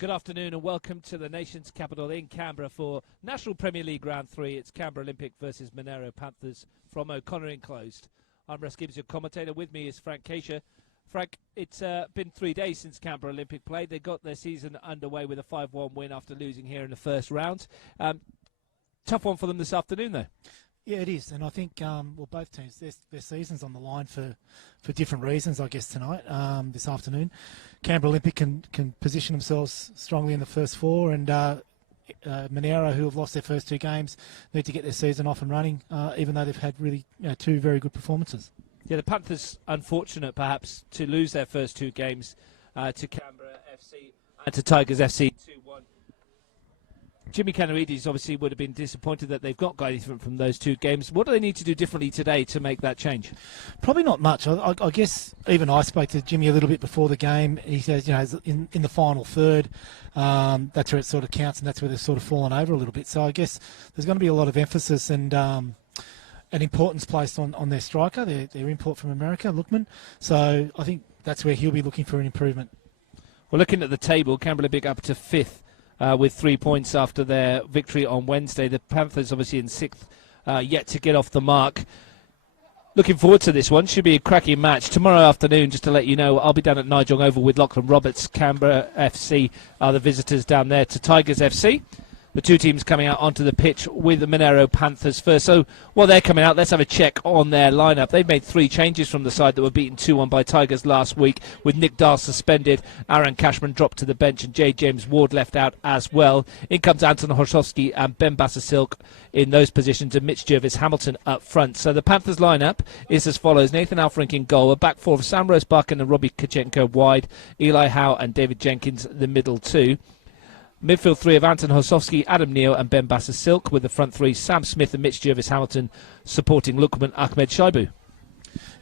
Good afternoon and welcome to the nation's capital in Canberra for National Premier League Round 3. It's Canberra Olympic versus Monaro Panthers from O'Connor Enclosed. I'm Russ Gibbs, your commentator. With me is Frank Keisha. Frank, it's been 3 days since Canberra Olympic played. They got their season underway with a 5-1 win after losing here in the first round. Tough one for them this afternoon, though. Yeah, it is, and I think both teams, their season's on the line for different reasons. I guess tonight, this afternoon, Canberra Olympic can position themselves strongly in the first four, and Monaro, who have lost their first two games, need to get their season off and running, even though they've had really two very good performances. Yeah, the Panthers unfortunate perhaps to lose their first two games to Canberra FC and to Tigers FC 2-1. Jimmy Canaridis obviously would have been disappointed that they've not got anything from those two games. What do they need to do differently today to make that change? Probably not much. I guess even I spoke to Jimmy a little bit before the game. He says, in the final third, that's where it sort of counts, and that's where they've sort of fallen over a little bit. So I guess there's going to be a lot of emphasis and an importance placed on their striker, their import from America, Lookman. So I think that's where he'll be looking for an improvement. Well, looking at the table, Canberra Olympic up to 5th. With 3 points after their victory on Wednesday. The Panthers obviously in 6th, yet to get off the mark. Looking forward to this one. Should be a cracking match. Tomorrow afternoon, just to let you know, I'll be down at Nijong Oval with Lachlan Roberts. Canberra FC are the visitors down there to Tigers FC. The two teams coming out onto the pitch with the Monaro Panthers first. So while they're coming out, let's have a check on their lineup. They've made 3 changes from the side that were beaten 2-1 by Tigers last week, with Nick Dahl suspended, Aaron Cashman dropped to the bench, and J. James Ward left out as well. In comes Anton Horsowski and Ben Bassasilk in those positions, and Mitch Jervis-Hamilton up front. So the Panthers lineup is as follows: Nathan Alfrink in goal, a back four of Sam Rose-Buchan and Robbie Kachenko wide, Eli Howe and David Jenkins the middle two. Midfield 3 of Anton Horsowski, Adam Neal and Ben Bassasilk, with the front 3, Sam Smith and Mitch Jervis-Hamilton supporting Lukman Ahmed Shaibu.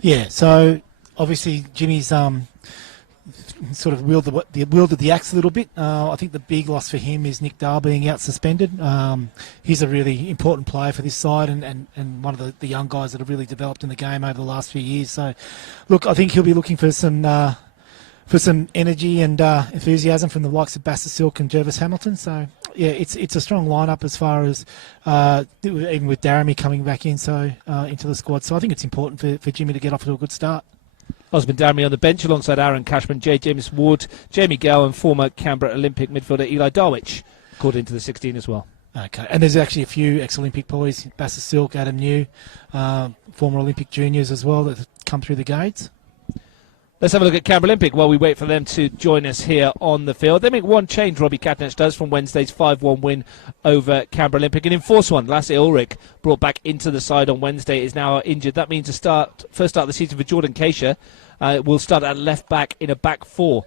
Yeah, so obviously Jimmy's sort of wielded the axe a little bit. I think the big loss for him is Nick Dahl being out suspended. He's a really important player for this side and one of the young guys that have really developed in the game over the last few years. So, look, I think he'll be looking for some energy and enthusiasm from the likes of Bassasilk and Jervis-Hamilton. So, yeah, it's a strong lineup as far as even with Daramy coming back in into the squad. So I think it's important for Jimmy to get off to a good start. Osman Daramy on the bench alongside Aaron Cashman, J. James Ward, Jamie Gow and former Canberra Olympic midfielder Eli Darwich called into the 16 as well. Okay, and there's actually a few ex-Olympic boys, Bassasilk, Adam New, former Olympic juniors as well that have come through the gates. Let's have a look at Canberra Olympic while we wait for them to join us here on the field. They make one change, Robbie Katnach does, from Wednesday's 5-1 win over Canberra Olympic, and enforce one. Lasse Ulrich, brought back into the side on Wednesday, is now injured. That means first start of the season for Jordan Keisha will start at left back in a back four.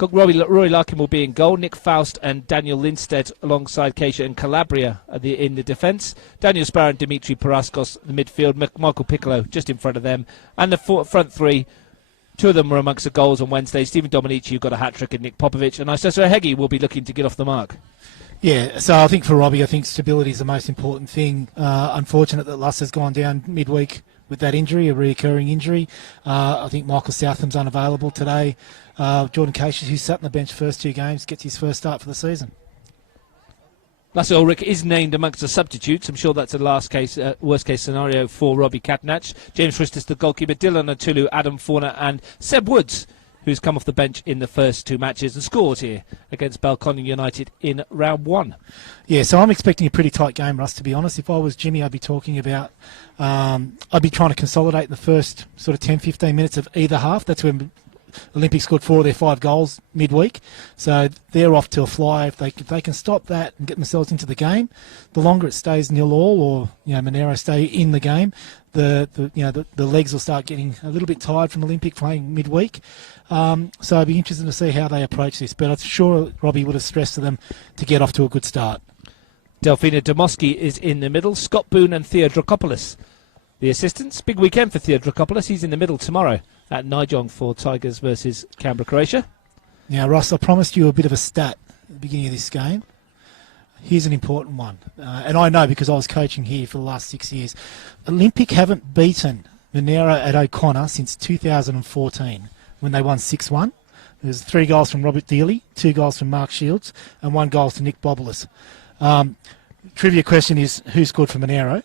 Rory Larkin will be in goal. Nick Faust and Daniel Lindstedt alongside Keisha and Calabria in the defence. Daniel Sparrow and Dimitri Paraskos the midfield. Michael Piccolo just in front of them. And the front 3, 2 of them were amongst the goals on Wednesday. Stephen Dominici, who got a hat-trick, and Nick Popovic. And Isoso Hegi will be looking to get off the mark. Yeah, so I think for Robbie, I think stability is the most important thing. Unfortunate that Lass has gone down midweek with that injury, a reoccurring injury. I think Michael Southam's unavailable today. Jordan Keisha, who's sat on the bench first 2 games, gets his first start for the season. Lasse Ulrich is named amongst the substitutes. I'm sure that's a worst-case scenario for Robbie Katnach. James Christus, the goalkeeper, Dylan Atulu, Adam Fauna and Seb Woods, who's come off the bench in the first 2 matches and scores here against Balconing United in round 1. Yeah, so I'm expecting a pretty tight game, Russ, to be honest. If I was Jimmy, I'd be talking about, I'd be trying to consolidate in the first sort of 10-15 minutes of either half. That's when Olympics scored 4 of their 5 goals midweek, so they're off to a fly. If they can stop that and get themselves into the game, the longer it stays 0-0 or Monaro stay in the game, the legs will start getting a little bit tired from Olympic playing midweek. So I'd be interested to see how they approach this. But I'm sure Robbie would have stressed to them to get off to a good start. Delphina Domoski is in the middle. Scott Boone and Theo Dracopoulos, the assistants. Big weekend for Theo Dracopoulos. He's in the middle tomorrow at Nijong for Tigers versus Canberra, Croatia. Now, Ross, I promised you a bit of a stat at the beginning of this game. Here's an important one. And I know because I was coaching here for the last 6 years. Olympic haven't beaten Monaro at O'Connor since 2014 when they won 6-1. There's 3 goals from Robert Dealey, 2 goals from Mark Shields, and 1 goal to Nick Bobolas. Trivia question is, who scored for Monaro?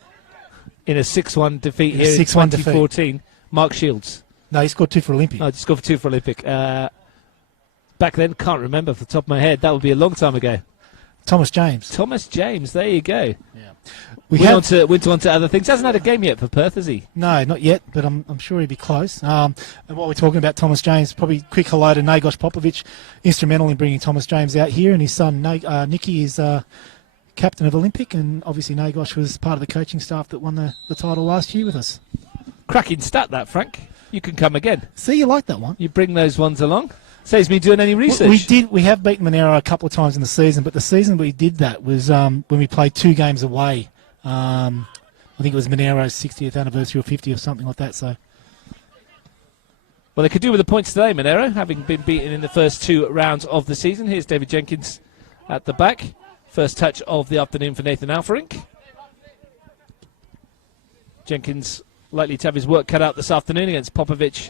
In a 6-1 defeat In a here in 6-1 2014, Mark Shields. No, he scored 2 for Olympic. Oh, he scored for 2 for Olympic. Back then, can't remember off the top of my head. That would be a long time ago. Thomas James. Thomas James, there you go. Yeah. Went on to other things. Hasn't had a game yet for Perth, has he? No, not yet, but I'm sure he'd be close. And while we're talking about Thomas James, probably quick hello to Nagosh Popovic, instrumental in bringing Thomas James out here, and his son Nicky is captain of Olympic, and obviously Nagosh was part of the coaching staff that won the title last year with us. Cracking stat that, Frank. You can come again. See, you like that one. You bring those ones along. Saves me doing any research. We have beaten Monaro a couple of times in the season, but the season we did that was when we played 2 games away. I think it was Monaro's 60th anniversary or 50th or something like that. So, well, they could do with the points today, Monaro, having been beaten in the first 2 rounds of the season. Here's David Jenkins at the back. First touch of the afternoon for Nathan Alferink. Jenkins likely to have his work cut out this afternoon against Popovic.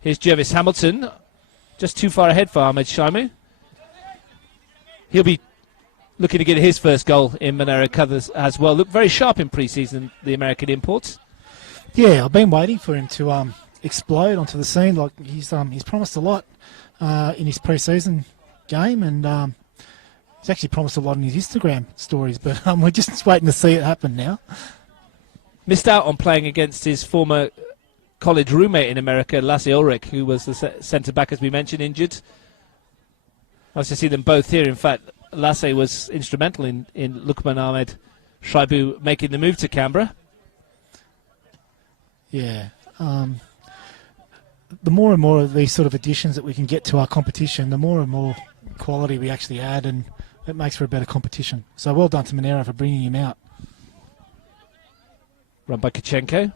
Here's Jervis Hamilton, just too far ahead for Ahmed Shaimu. He'll be looking to get his first goal in Monaro covers as well. Looked very sharp in pre-season, the American imports. Yeah, I've been waiting for him to explode onto the scene. Like he's promised a lot in his pre-season game, and he's actually promised a lot in his Instagram stories. But we're just waiting to see it happen now. Missed out on playing against his former college roommate in America, Lasse Ulrich, who was the centre-back, as we mentioned, injured. Nice to see them both here. In fact, Lasse was instrumental in Lukman Ahmed Shaibu making the move to Canberra. Yeah. The more and more of these sort of additions that we can get to our competition, the more and more quality we actually add, and it makes for a better competition. So well done to Monaro for bringing him out. Run by Kachenko.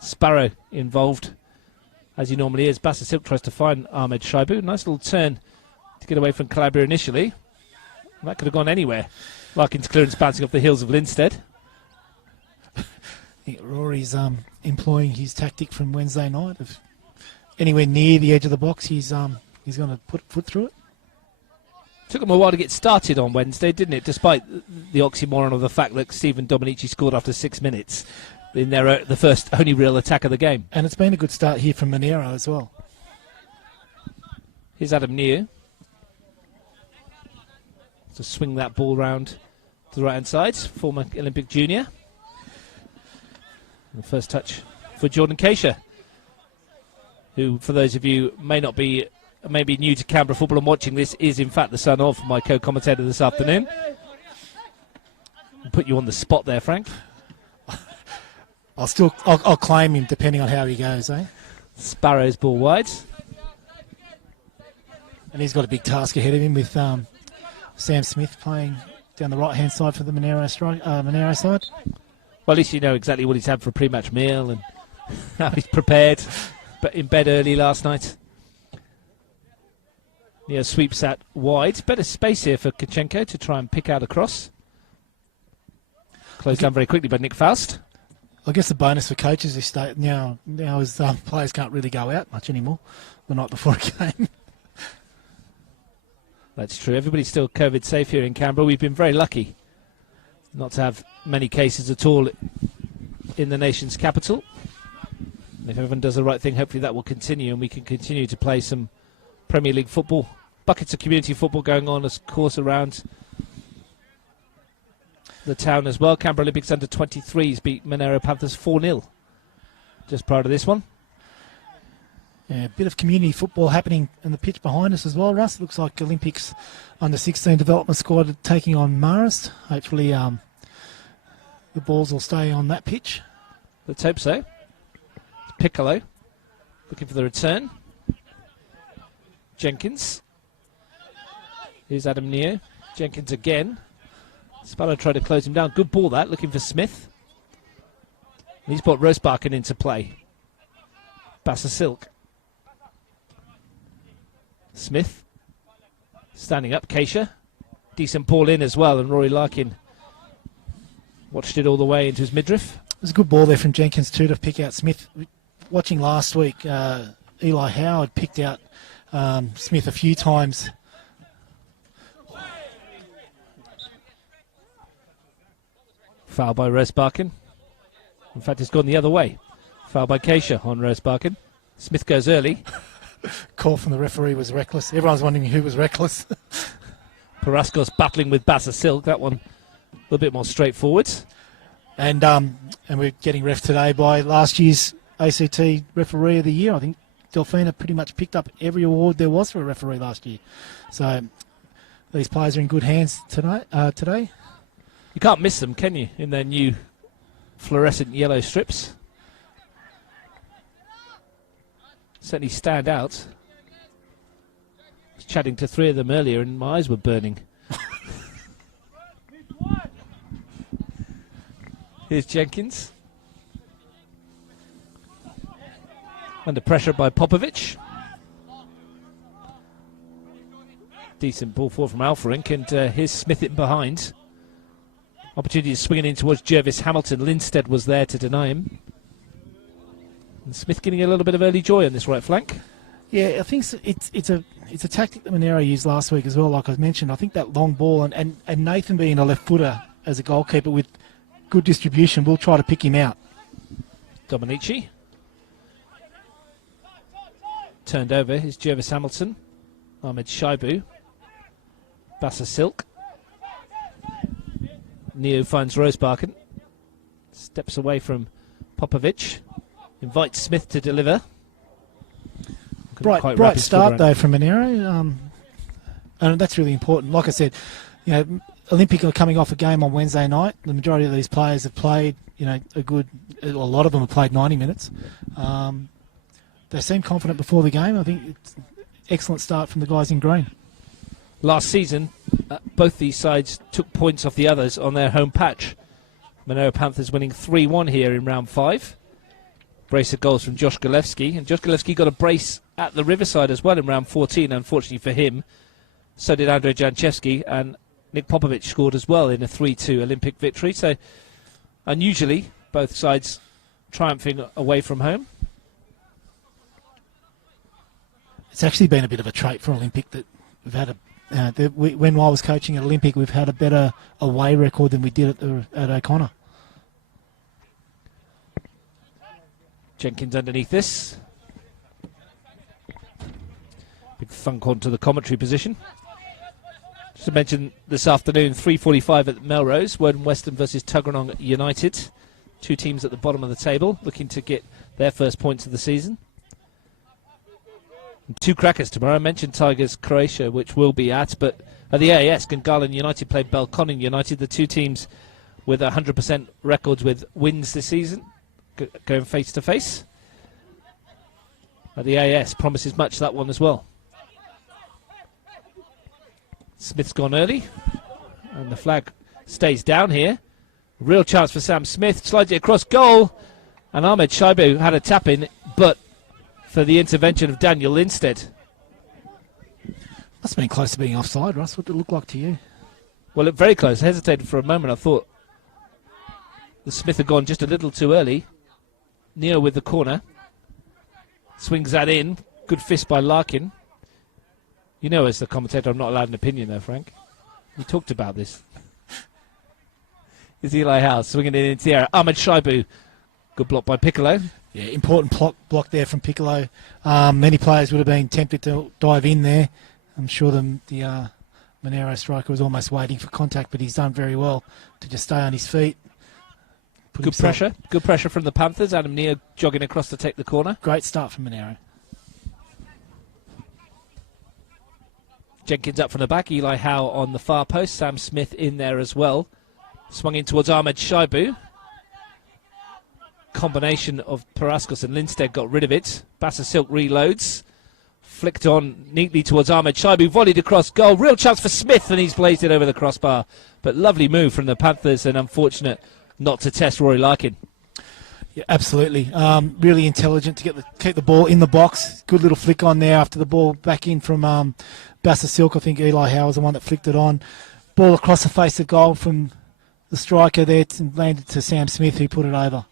Sparrow involved, as he normally is. Bassa Silk tries to find Ahmed Shaibu. Nice little turn to get away from Calabria initially. That could have gone anywhere. Larkin's clearance bouncing off the heels of Lindstedt. I think Rory's employing his tactic from Wednesday night of anywhere near the edge of the box, he's going to put foot through it. Took them a while to get started on Wednesday, didn't it? Despite the oxymoron of the fact that Stephen Dominici scored after 6 minutes in the first only real attack of the game. And it's been a good start here from Monaro as well. Here's Adam New to swing that ball round to the right-hand side, former Olympic junior. And the first touch for Jordan Keisha, who, for those of you maybe new to Canberra football and watching this, is in fact the son of my co-commentator this afternoon. I'll put you on the spot there, Frank. I'll claim him depending on how he goes, eh? Sparrow's ball wide. And he's got a big task ahead of him with Sam Smith playing down the right-hand side for the Monaro side. Well, at least you know exactly what he's had for a pre-match meal and how he's prepared, but in bed early last night. Neo sweeps that wide. Better space here for Kachenko to try and pick out a cross. Closed down very quickly by Nick Faust. I guess the bonus for coaches is now is players can't really go out much anymore the night before a game. That's true. Everybody's still COVID safe here in Canberra. We've been very lucky not to have many cases at all in the nation's capital. And if everyone does the right thing, hopefully that will continue and we can continue to play some Premier League football. Buckets of community football going on, of course, around the town as well. Canberra Olympics under 23s beat Monaro Panthers 4-0 just prior to this one. Yeah, a bit of community football happening in the pitch behind us as well, Russ. Looks like Olympics under 16 development squad taking on Marist. Hopefully the balls will stay on that pitch. Let's hope so. Piccolo looking for the return. Jenkins. Here's Adam Neo. Jenkins again. Sparrow tried to close him down. Good ball that, looking for Smith. And he's brought Rosebarken into play. Bassa Silk. Smith. Standing up, Keisha. Decent ball in as well, and Rory Larkin watched it all the way into his midriff. It was a good ball there from Jenkins too to pick out Smith. Watching last week, Eli Howard picked out Smith a few times. Foul by Rosebarkin. In fact, it's gone the other way. Foul by Keisha on Rosebarkin. Smith goes early. Call from the referee was reckless. Everyone's wondering who was reckless. Paraskos battling with Bassa Silk. That one a little bit more straightforward. And we're getting ref today by last year's ACT Referee of the Year. I think Delphina pretty much picked up every award there was for a referee last year. So these players are in good hands today. You can't miss them, can you, in their new fluorescent yellow strips? Certainly stand out. I was chatting to 3 of them earlier and my eyes were burning. Here's Jenkins. Under pressure by Popovic. Decent ball forward from Alferink, and here's Smith in behind. Opportunity to swing it in towards Jervis Hamilton. Lindstedt was there to deny him. And Smith getting a little bit of early joy on this right flank. Yeah, I think it's a tactic that Monaro used last week as well, like I mentioned. I think that long ball and Nathan being a left footer as a goalkeeper with good distribution, we'll try to pick him out. Dominici. Turned over is Jervis Hamilton. Ahmed Shaibu. Bassa Silk. Neo finds Rosebarkin. Steps away from Popovic. Invites Smith to deliver. Bright start though from Monaro. And that's really important. Like I said, Olympic are coming off a game on Wednesday night. The majority of these players have played, a lot of them have played 90 minutes. They seem confident before the game. I think it's an excellent start from the guys in green. Last season, both these sides took points off the others on their home patch. Monaro Panthers winning 3-1 here in round 5. Brace of goals from Josh Golewski. And Josh Golewski got a brace at the Riverside as well in round 14, unfortunately for him. So did Andrei Janchevsky, and Nick Popovic scored as well in a 3-2 Olympic victory. So unusually, both sides triumphing away from home. It's actually been a bit of a trait for Olympic that we've had when I was coaching at Olympic, we've had a better away record than we did at O'Connor. Jenkins underneath this. Big thunk onto the commentary position. Just to mention this afternoon, 3:45 at Melrose, Woden Western versus Tuggeranong United. 2 teams at the bottom of the table looking to get their first points of the season. And 2 crackers tomorrow. I mentioned Tigers Croatia, which will be at, but at the AIS, Gungahlin United played Belconnen United, the 2 teams with 100% records with wins this season, going face to face. At the AIS promises much, that one as well. Smith's gone early, and the flag stays down here. Real chance for Sam Smith, slides it across goal, and Ahmed Shaibu had a tap in, but for the intervention of Daniel Lindstedt. Must have been close to being offside, Russ. What did it look like to you? Well, looked very close. I hesitated for a moment. I thought the Smith had gone just a little too early. Neo with the corner. Swings that in. Good fist by Larkin. You know, as the commentator, I'm not allowed an opinion there, Frank. We talked about this. Is Eli Howe swinging it into the air. Ahmed Shaibu. Good block by Piccolo. Yeah, important block there from Piccolo. Many players would have been tempted to dive in there. I'm sure the Monaro striker was almost waiting for contact, but he's done very well to just stay on his feet. Good pressure. Good pressure from the Panthers. Adam Neo jogging across to take the corner. Great start from Monaro. Jenkins up from the back. Eli Howe on the far post. Sam Smith in there as well. Swung in towards Ahmed Shaibu. Combination of Paraskos and Lindstedt got rid of it. Bassa Silk reloads. Flicked on neatly towards Ahmed Shaibu. Volleyed across goal. Real chance for Smith, and he's blazed it over the crossbar. But lovely move from the Panthers, and unfortunate not to test Rory Larkin. Yeah, absolutely. Really intelligent to keep the ball in the box. Good little flick on there after the ball back in from Bassa Silk. I think Eli Howe was the one that flicked it on. Ball across the face of goal from the striker there and landed to Sam Smith, who put it over.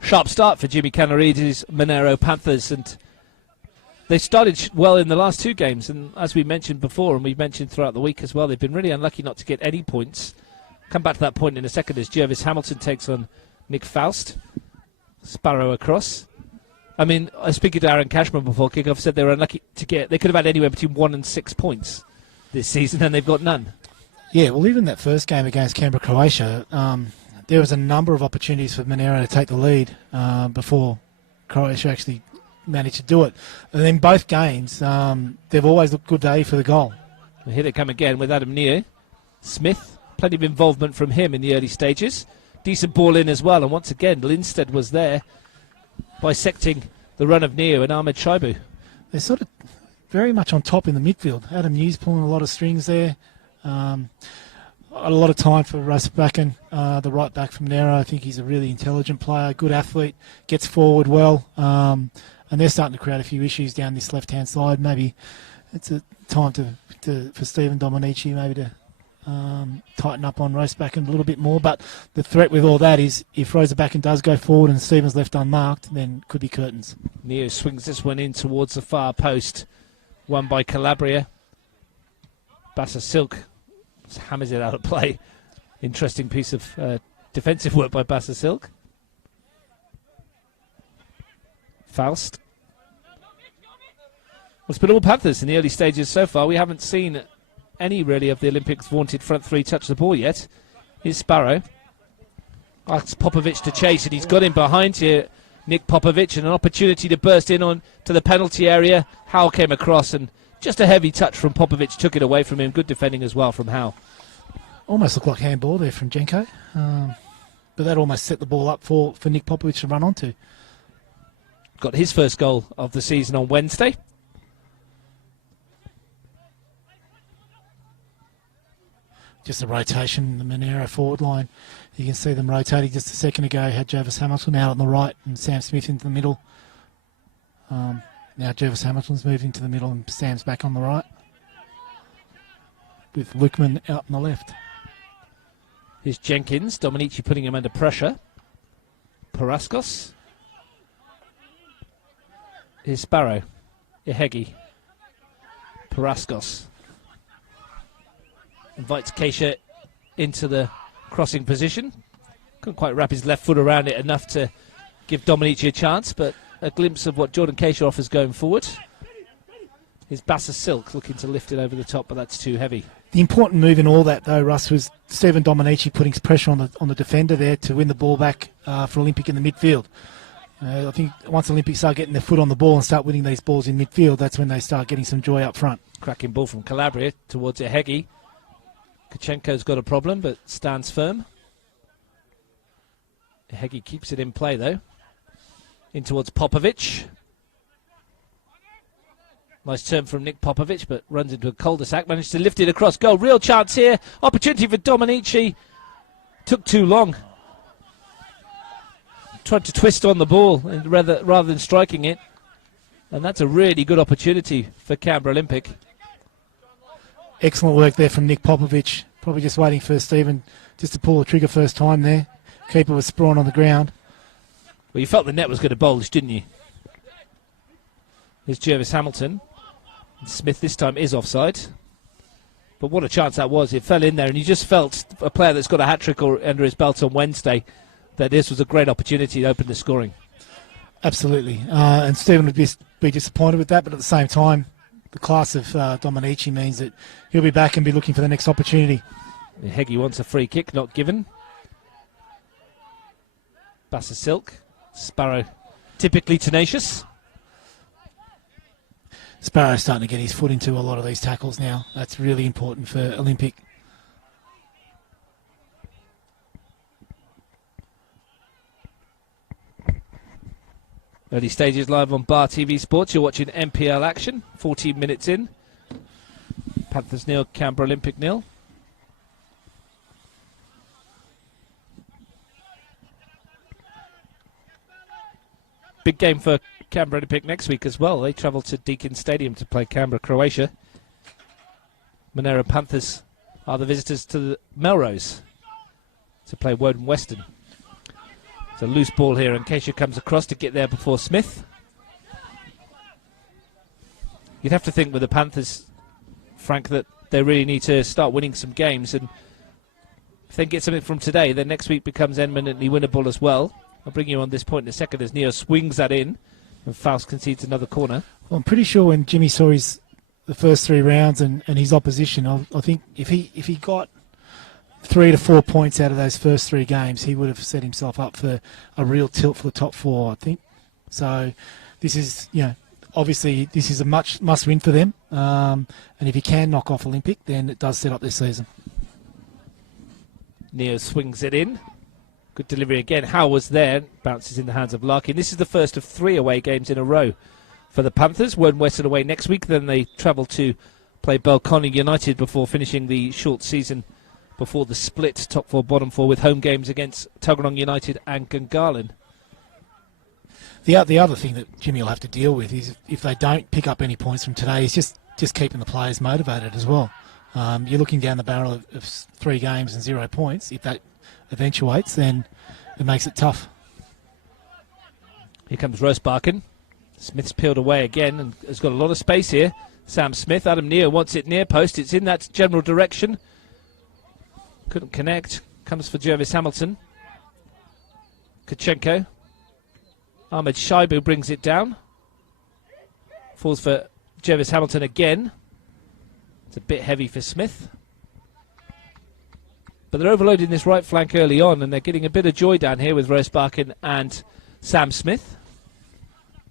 Sharp start for Jimmy Canarides' Monaro Panthers, and They started well in the last 2 games, and as we mentioned before, and we've mentioned throughout the week as well, they've been really unlucky not to get any points. Come back to that point in a second as Jervis Hamilton takes on Nick Faust. Sparrow across. I mean, I was speaking to Aaron Cashman before kickoff, said they were unlucky to get. They could have had anywhere between 1 and 6 points this season, and they've got none. Yeah, well, even that first game against Canberra, Croatia, there was a number of opportunities for Monaro to take the lead before Croatia actually managed to do it. And in both games, they've always looked good day for the goal. Well, here they come again with Adam Neo. Smith, plenty of involvement from him in the early stages. Decent ball in as well, and once again, Lindstedt was there, bisecting the run of Neo and Ahmed Shaibu. They're sort of very much on top in the midfield. Adam News pulling a lot of strings there. A lot of time for Rosebakken, the right back from Monaro. I think he's a really intelligent player, good athlete, gets forward well, and they're starting to create a few issues down this left-hand side. Maybe it's a time for Stephen Dominici maybe to tighten up on Rosebakken a little bit more. But the threat with all that is if Rosebakken does go forward and Stephen's left unmarked, then could be curtains. Neo swings this one in towards the far post, won by Calabria. Bassa Silk hammers it out of play. Interesting piece of defensive work by Bassa Silk. Faust. Well, it's been all Panthers in the early stages so far. We haven't seen any really of the Olympics' vaunted front three touch the ball yet. Here's Sparrow. Asks Popovic to chase, and he's got him behind here, Nick Popovic, and an opportunity to burst in on to the penalty area. Howe came across, and just a heavy touch from Popovic took it away from him. Good defending as well from Howe. Almost looked like handball there from Jenko. But that almost set the ball up for Nick Popovic to run onto. Got his first goal of the season on Wednesday. Just a rotation in the Monaro forward line. You can see them rotating just a second ago. Had Jervis Hamilton out on the right and Sam Smith into the middle. Now Jervis Hamilton's moved into the middle and Sam's back on the right, with Lukeman out on the left. Here's Jenkins. Dominici putting him under pressure. Paraskos. Here's Sparrow. Ihegi. Paraskos. Invites Keisha into the crossing position. Couldn't quite wrap his left foot around it enough to give Dominici a chance, but a glimpse of what Jordan Keisha offers going forward. Here's Bassa Silk looking to lift it over the top, but that's too heavy. The important move in all that, though, Russ, was Stephen Dominici putting pressure on the defender there to win the ball back for Olympic in the midfield. I think once Olympic start getting their foot on the ball and start winning these balls in midfield, that's when they start getting some joy up front. Cracking ball from Calabria towards Ihegi. Kachenko's got a problem, but stands firm. Ihegi keeps it in play, though. In towards Popovic. Nice turn from Nick Popovic, but runs into a cul-de-sac. Managed to lift it across goal. Real chance here. Opportunity for Dominici. Took too long. Tried to twist on the ball rather than striking it. And that's a really good opportunity for Canberra Olympic. Excellent work there from Nick Popovic. Probably just waiting for Stephen just to pull the trigger first time there. Keeper was sprawling on the ground. Well, you felt the net was going to bulge, didn't you? Here's Jervis Hamilton. Smith this time is offside. But what a chance that was. It fell in there, and you just felt a player that's got a hat-trick under his belt on Wednesday that this was a great opportunity to open the scoring. Absolutely. And Stephen would be disappointed with that, but at the same time, the class of Dominici means that he'll be back and be looking for the next opportunity. Heggie wants a free kick, not given. Bassa Silk. Sparrow, typically tenacious. Sparrow's starting to get his foot into a lot of these tackles now. That's really important for Olympic. Early stages live on Bar TV Sports. You're watching NPL action. 14 minutes in. Panthers nil, Canberra Olympic nil. Big game for Canberra Olympic next week as well. They travel to Deakin Stadium to play Canberra, Croatia. Monaro Panthers are the visitors to the Melrose to play Woden Western. It's a loose ball here, and Keisha comes across to get there before Smith. you'd have to think with the Panthers, Frank, that they really need to start winning some games, and if they can get something from today, then next week becomes eminently winnable as well. I'll bring you on this point in a second as Neo swings that in and Faust concedes another corner. Well, I'm pretty sure when Jimmy saw the first 3 rounds and his opposition, I think if he got 3 to 4 points out of those first 3 games, he would have set himself up for a real tilt for the top 4, I think. So this is, obviously this is a must win for them. And if he can knock off Olympic, then it does set up their season. Neo swings it in. Good delivery again. Howe was there. Bounces in the hands of Larkin. This is the first of 3 away games in a row for the Panthers. Wern Western away next week. Then they travel to play Belconnen United before finishing the short season before the split top 4, bottom 4 with home games against Tuggeranong United and Gungahlin. The other thing that Jimmy will have to deal with is if they don't pick up any points from today, is just keeping the players motivated as well. You're looking down the barrel of 3 games and 0 points. If that eventuates, then it makes it tough. Here comes Rosebarken. Smith's peeled away again and has got a lot of space here. Sam Smith. Adam Neo wants it near post. It's in that general direction. Couldn't connect. Comes for Jervis Hamilton. Kachenko. Ahmed Shaibu brings it down. Falls for Jervis Hamilton again. It's a bit heavy for Smith. But they're overloading this right flank early on, and they're getting a bit of joy down here with Rosebarken and Sam Smith.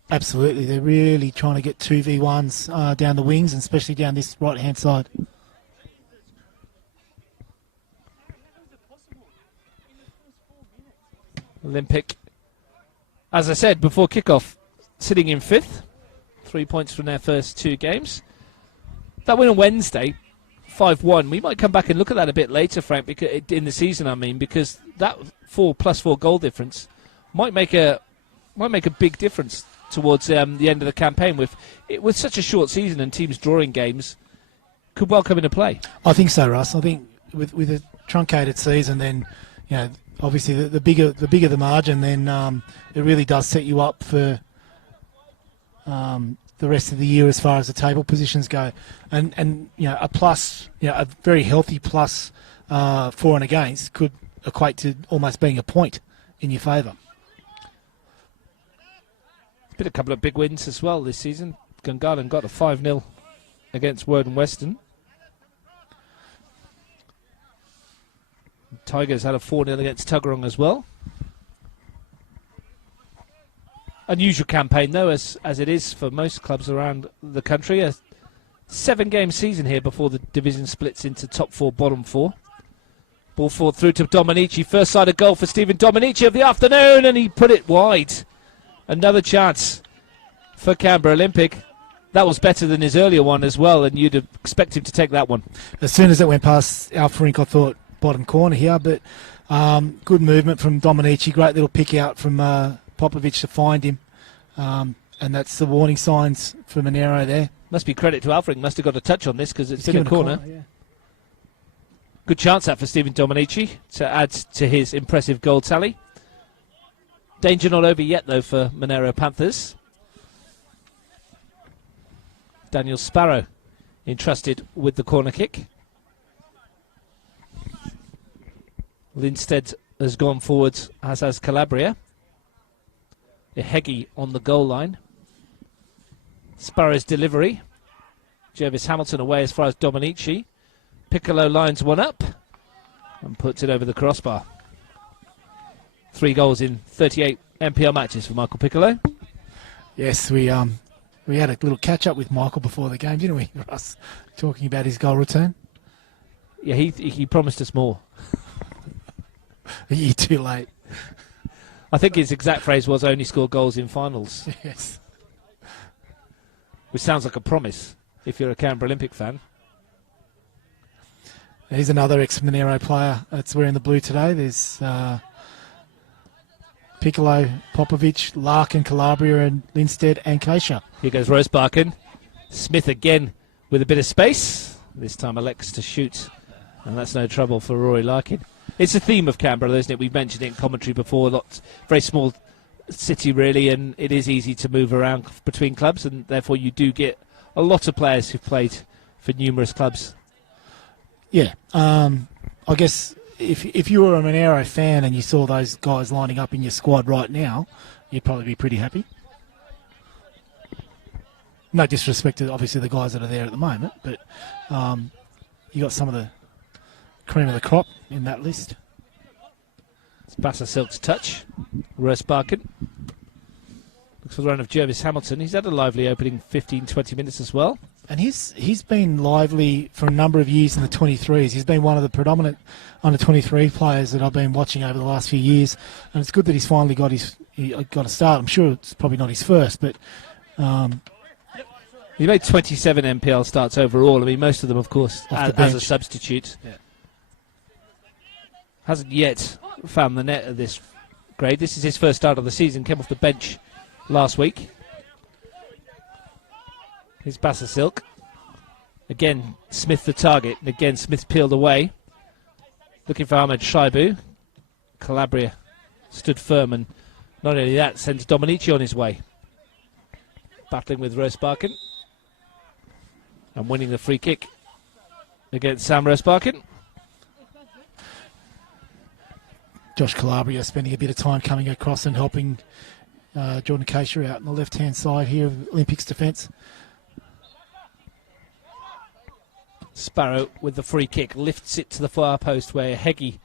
Absolutely. They're really trying to get 2v1s down the wings, and especially down this right-hand side. Olympic, as I said before kickoff, sitting in 5th. 3 points from their first 2 games. That win on Wednesday, 5-1. We might come back and look at that a bit later, Frank, because in the season, because that +4 goal difference might make a big difference towards the end of the campaign. With such a short season and teams drawing games, could well come into play. I think so, Russ. I think with a truncated season, then obviously the bigger the margin, then it really does set you up for the rest of the year as far as the table positions go, and a plus, a very healthy plus for and against could equate to almost being a point in your favour. It's been a couple of big wins as well this season. Gungahlin got a 5-0 against Worden Western. Tigers had a 4-0 against Tuggeranong as well. Unusual campaign though, as it is for most clubs around the country. A 7-game season here before the division splits into top 4, bottom 4. Ball forward through to Dominici. First side of goal for Stephen Dominici of the afternoon, and he put it wide. Another chance for Canberra Olympic. That was better than his earlier one as well, and you'd expect him to take that one. As soon as it went past Alfarink, I thought bottom corner here, but good movement from Dominici. Great little pick out from Popovic to find him, and that's the warning signs for Monaro there. Must be credit to Alfred. Must have got a touch on this because it's in a corner. Yeah. Good chance that for Stephen Dominici to add to his impressive goal tally. Danger not over yet though for Monaro Panthers. Daniel Sparrow entrusted with the corner kick. Lindstedt has gone forwards, as has Calabria. Ehegi on the goal line. Sparrow's delivery. Jervis Hamilton away as far as Dominici. Piccolo lines one up and puts it over the crossbar. 3 goals in 38 NPL matches for Michael Piccolo. Yes, we had a little catch up with Michael before the game, didn't we, Russ? Talking about his goal return. Yeah, he promised us more. A year too late. I think his exact phrase was only score goals in finals. Yes. Which sounds like a promise if you're a Canberra Olympic fan. He's another ex-Monaro player that's wearing the blue today. There's Piccolo, Popovic, Larkin, Calabria, and Lindstedt and Keisha. Here goes Rosebarken. Smith again with a bit of space. This time elects to shoot, and that's no trouble for Rory Larkin. It's a theme of Canberra, isn't it? We've mentioned it in commentary before. Very small city, really, and it is easy to move around between clubs, and therefore you do get a lot of players who've played for numerous clubs. Yeah, I guess if you were a Monaro fan and you saw those guys lining up in your squad right now, you'd probably be pretty happy. No disrespect to obviously the guys that are there at the moment, but you got some of the cream of the crop in that list. It's Bassasilk's touch. Russ Barkin. Looks for the run of Jervis Hamilton. He's had a lively opening 15-20 minutes as well. And he's been lively for a number of years in the 23s. He's been one of the predominant under-23 players that I've been watching over the last few years. And it's good that he's finally got a start. I'm sure it's probably not his first, but... he made 27 NPL starts overall. I mean, most of them, of course, as a substitute. Yeah. Hasn't yet found the net at this grade. This is his first start of the season. Came off the bench last week. Here's Bassasilk. Again, Smith the target. And again, Smith peeled away. Looking for Ahmed Shaibu. Calabria stood firm, and not only that, sends Dominici on his way. Battling with Rose Barkin. And winning the free kick against Sam Rose Barkin. Josh Calabria spending a bit of time coming across and helping Jordan Keisha out on the left-hand side here of Olympics defence. Sparrow with the free kick, lifts it to the far post where Heggie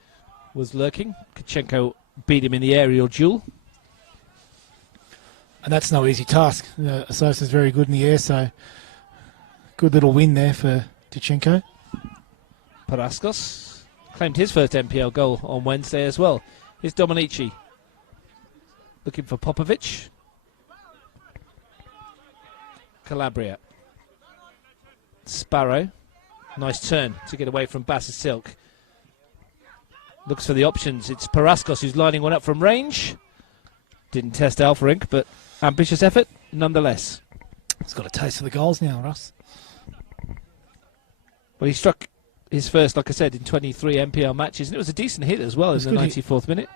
was lurking. Kachenko beat him in the aerial duel. And that's no easy task. Asosa's very good in the air, so good little win there for Kachenko. Paraskos claimed his first NPL goal on Wednesday as well. Here's Dominici looking for Popovic. Calabria. Sparrow. Nice turn to get away from Bassasilk. Looks for the options. It's Paraskos who's lining one up from range. Didn't test Alfarink, but ambitious effort nonetheless. He's got a taste for the goals now, Russ. Well, he struck his first, like I said, in 23 NPL matches, and it was a decent hit as well in the 94th minute.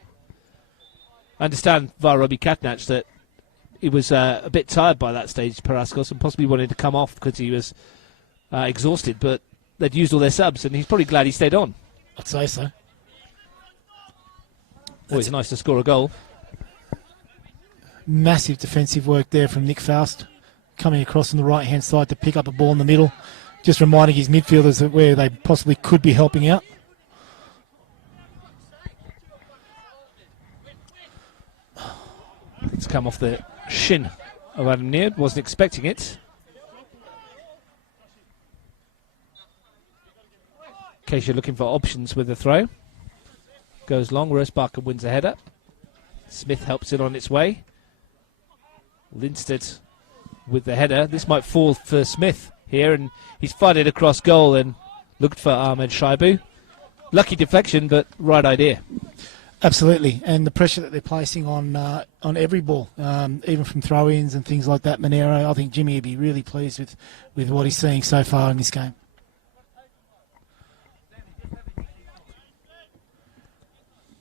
I understand via Robbie Katnach that he was a bit tired by that stage, Paraskos, and possibly wanted to come off because he was exhausted, but they'd used all their subs, and he's probably glad he stayed on. I'd say so. Always nice to score a goal. Massive defensive work there from Nick Faust, coming across on the right-hand side to pick up a ball in the middle, just reminding his midfielders that where they possibly could be helping out. It's come off the shin of Adam Neard, wasn't expecting it. Keisha looking for options with the throw. Goes long, Rose Barker wins the header. Smith helps it on its way. Lindstedt with the header. This might fall for Smith here, and he's fired it across goal and looked for Ahmed Shaibu. Lucky deflection, but right idea. Absolutely, and the pressure that they're placing on every ball, even from throw-ins and things like that, Monaro, I think Jimmy would be really pleased with what he's seeing so far in this game.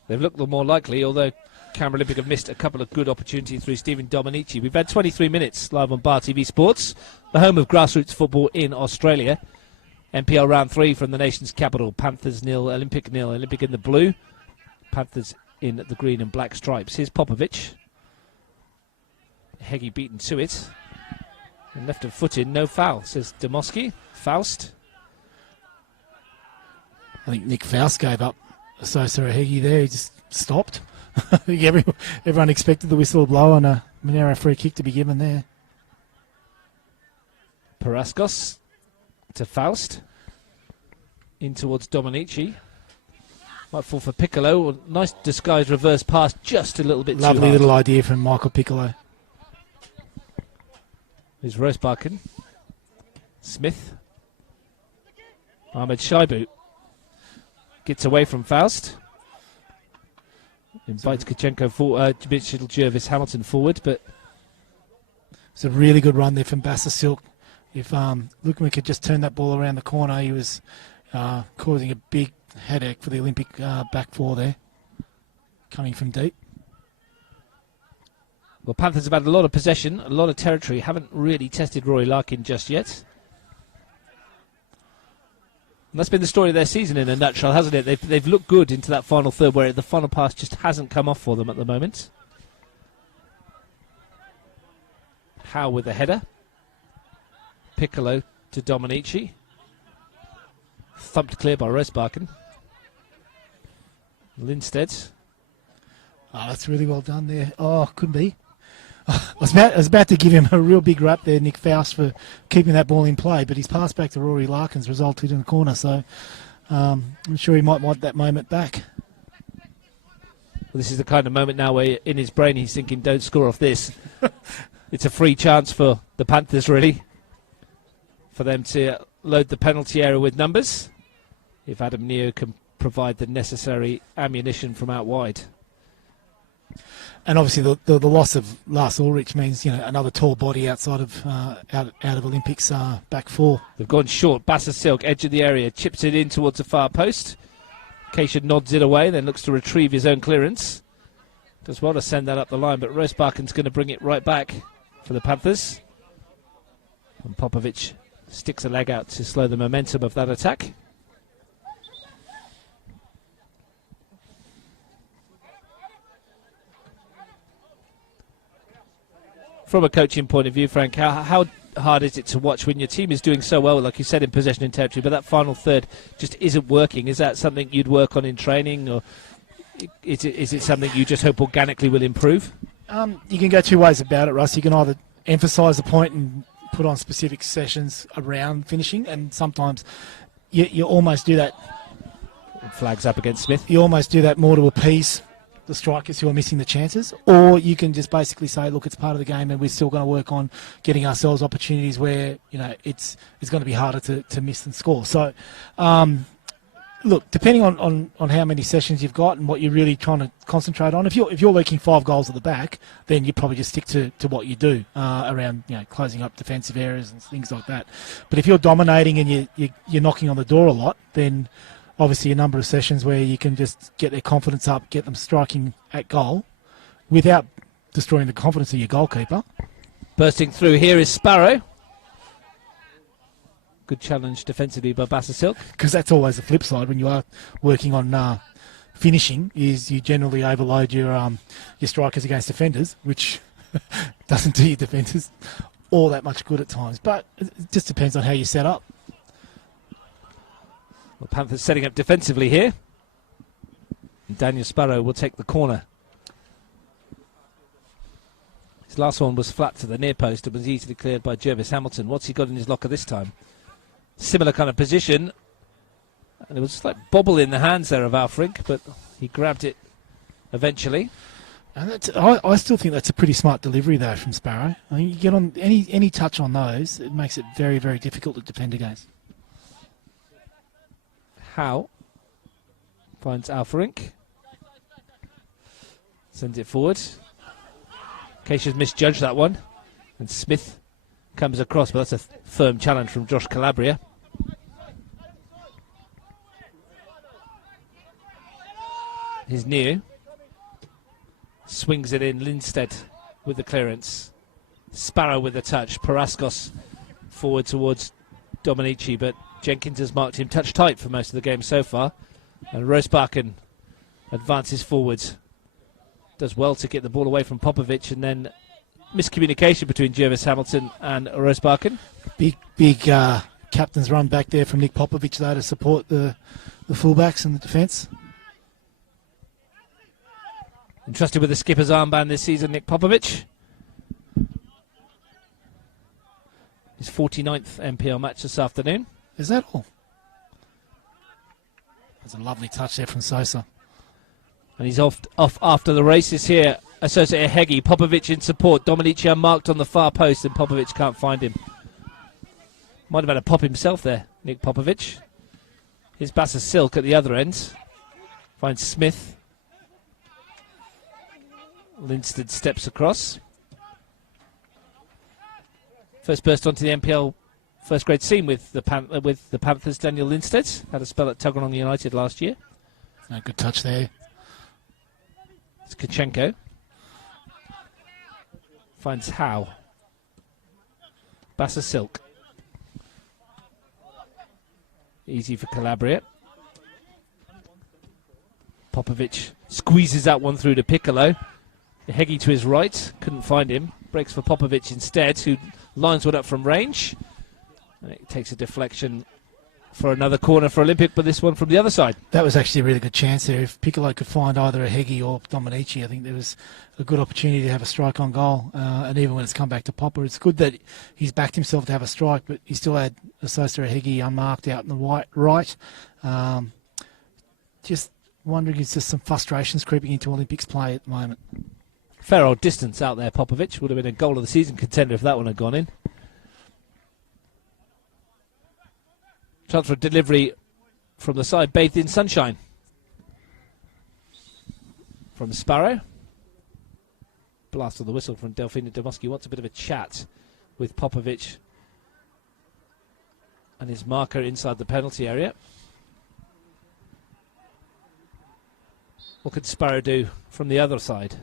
They've looked the more likely, although Canberra Olympic have missed a couple of good opportunities through Stephen Dominici. We've had 23 minutes live on Bar TV Sports, the home of grassroots football in Australia. NPL round 3 from the nation's capital. Panthers 0, Olympic 0. Olympic in the blue, Panthers in the green and black stripes. Here's Popovic. Heggie beaten to it. And left of foot in, no foul, says Dominici. Faust. I think Nick Faust gave up Asosa Heggie there. He just stopped. I think everyone expected the whistle to blow and a Monaro free kick to be given there. Paraskos to Faust. In towards Dominici. Might fall for Piccolo. Nice disguised reverse pass, just a little bit too hard. Lovely little idea from Michael Piccolo. There's Rose Barkin. Smith. Ahmed Shaibu. Gets away from Faust. Invites Kachenko for Mitchell Jervis Hamilton forward, but it's a really good run there from Bassasilk. If Lukman could just turn that ball around the corner, he was causing a big headache for the Olympic back four there, coming from deep. Well, Panthers have had a lot of possession, a lot of territory, haven't really tested Rory Larkin just yet. And that's been the story of their season in a nutshell, hasn't it? They've looked good into that final third, where the final pass just hasn't come off for them at the moment. Howe with the header. Piccolo to Dominici. Thumped clear by Rosbakken. Lindstedt. Oh, that's really well done there. Oh, couldn't be. I was about to give him a real big rap there, Nick Faust, for keeping that ball in play, but his pass back to Rory Larkins resulted in a corner, so I'm sure he might want that moment back. Well, this is the kind of moment now where in his brain he's thinking, don't score off this. It's a free chance for the Panthers, really, for them to load the penalty area with numbers, if Adam Neo can provide the necessary ammunition from out wide. And obviously the loss of Lars Ulrich means, another tall body outside of out of Olympics back four. They've gone short. Basser Silk, edge of the area, chips it in towards the far post. Keisha nods it away, then looks to retrieve his own clearance. Does well to send that up the line, but Rosbaken's going to bring it right back for the Panthers. And Popovic sticks a leg out to slow the momentum of that attack. From a coaching point of view, Frank, how hard is it to watch when your team is doing so well, like you said, in possession and territory, but that final third just isn't working? Is that something you'd work on in training, or is it something you just hope organically will improve? You can go two ways about it, Russ. You can either emphasise the point and put on specific sessions around finishing, and sometimes you almost do that. Flags up against Smith. You almost do that more to appease the strikers who are missing the chances, or you can just basically say, look, it's part of the game and we're still going to work on getting ourselves opportunities where it's going to be harder to miss than score. So look, depending on how many sessions you've got and what you're really trying to concentrate on, if you're leaking 5 goals at the back, then you probably just stick to what you do around closing up defensive areas and things like that. But if you're dominating and you're knocking on the door a lot, then obviously a number of sessions where you can just get their confidence up, get them striking at goal without destroying the confidence of your goalkeeper. Bursting through here is Sparrow. Good challenge defensively by Basser Silk. Because that's always the flip side when you are working on finishing, is you generally overload your strikers against defenders, which doesn't do your defenders all that much good at times. But it just depends on how you set up. Well, Panthers setting up defensively here. And Daniel Sparrow will take the corner. His last one was flat to the near post. It was easily cleared by Jervis Hamilton. What's he got in his locker this time? Similar kind of position. And it was just like bobble in the hands there of Alfrink, but he grabbed it eventually. And I still think that's a pretty smart delivery, though, from Sparrow. I mean, you get on any touch on those, it makes it very, very difficult to defend against. Howe finds Alfrink. Sends it forward. Keisha's misjudged that one. And Smith comes across, but that's a firm challenge from Josh Calabria. Here's new. Swings it in. Lindstedt with the clearance. Sparrow with the touch. Paraskos forward towards Dominici, but Jenkins has marked him touch tight for most of the game so far. And Rosbakken advances forwards. Does well to get the ball away from Popovic, and then miscommunication between Jervis Hamilton and Rosbakken. Big captain's run back there from Nick Popovic, though, to support the fullbacks and the defence. Entrusted with the skipper's armband this season, Nick Popovic. His 49th NPL match this afternoon. Is that all? That's a lovely touch there from Sosa. And he's off after the races here. Associate Heggie, Popovic in support. Dominici unmarked on the far post, and Popovic can't find him. Might have had a pop himself there, Nick Popovic. Here's Basser Silk at the other end. Finds Smith. Lindstedt steps across. First burst onto the NPL first grade scene with the Panthers. Daniel Lindstedt had a spell at Tuggeranong United last year. No, good touch there. It's Kachenko. Finds Howe. Bassa Silk. Easy for Calabria. Popovic squeezes that one through to Piccolo. Heggie to his right. Couldn't find him. Breaks for Popovic instead, who lines one up from range. And it takes a deflection for another corner for Olympic, but this one from the other side. That was actually a really good chance there. If Piccolo could find either a Heggie or Dominici, I think there was a good opportunity to have a strike on goal. And even when it's come back to Popper, it's good that he's backed himself to have a strike, but he still had Asosa Heggie unmarked out in the right. Just wondering if there's some frustrations creeping into Olympics play at the moment. Fair old distance out there, Popovic. Would have been a goal of the season contender if that one had gone in. Chance for a delivery from the side, bathed in sunshine. From Sparrow. Blast of the whistle from Delphine Dominici. Wants a bit of a chat with Popovic and his marker inside the penalty area. What could Sparrow do from the other side?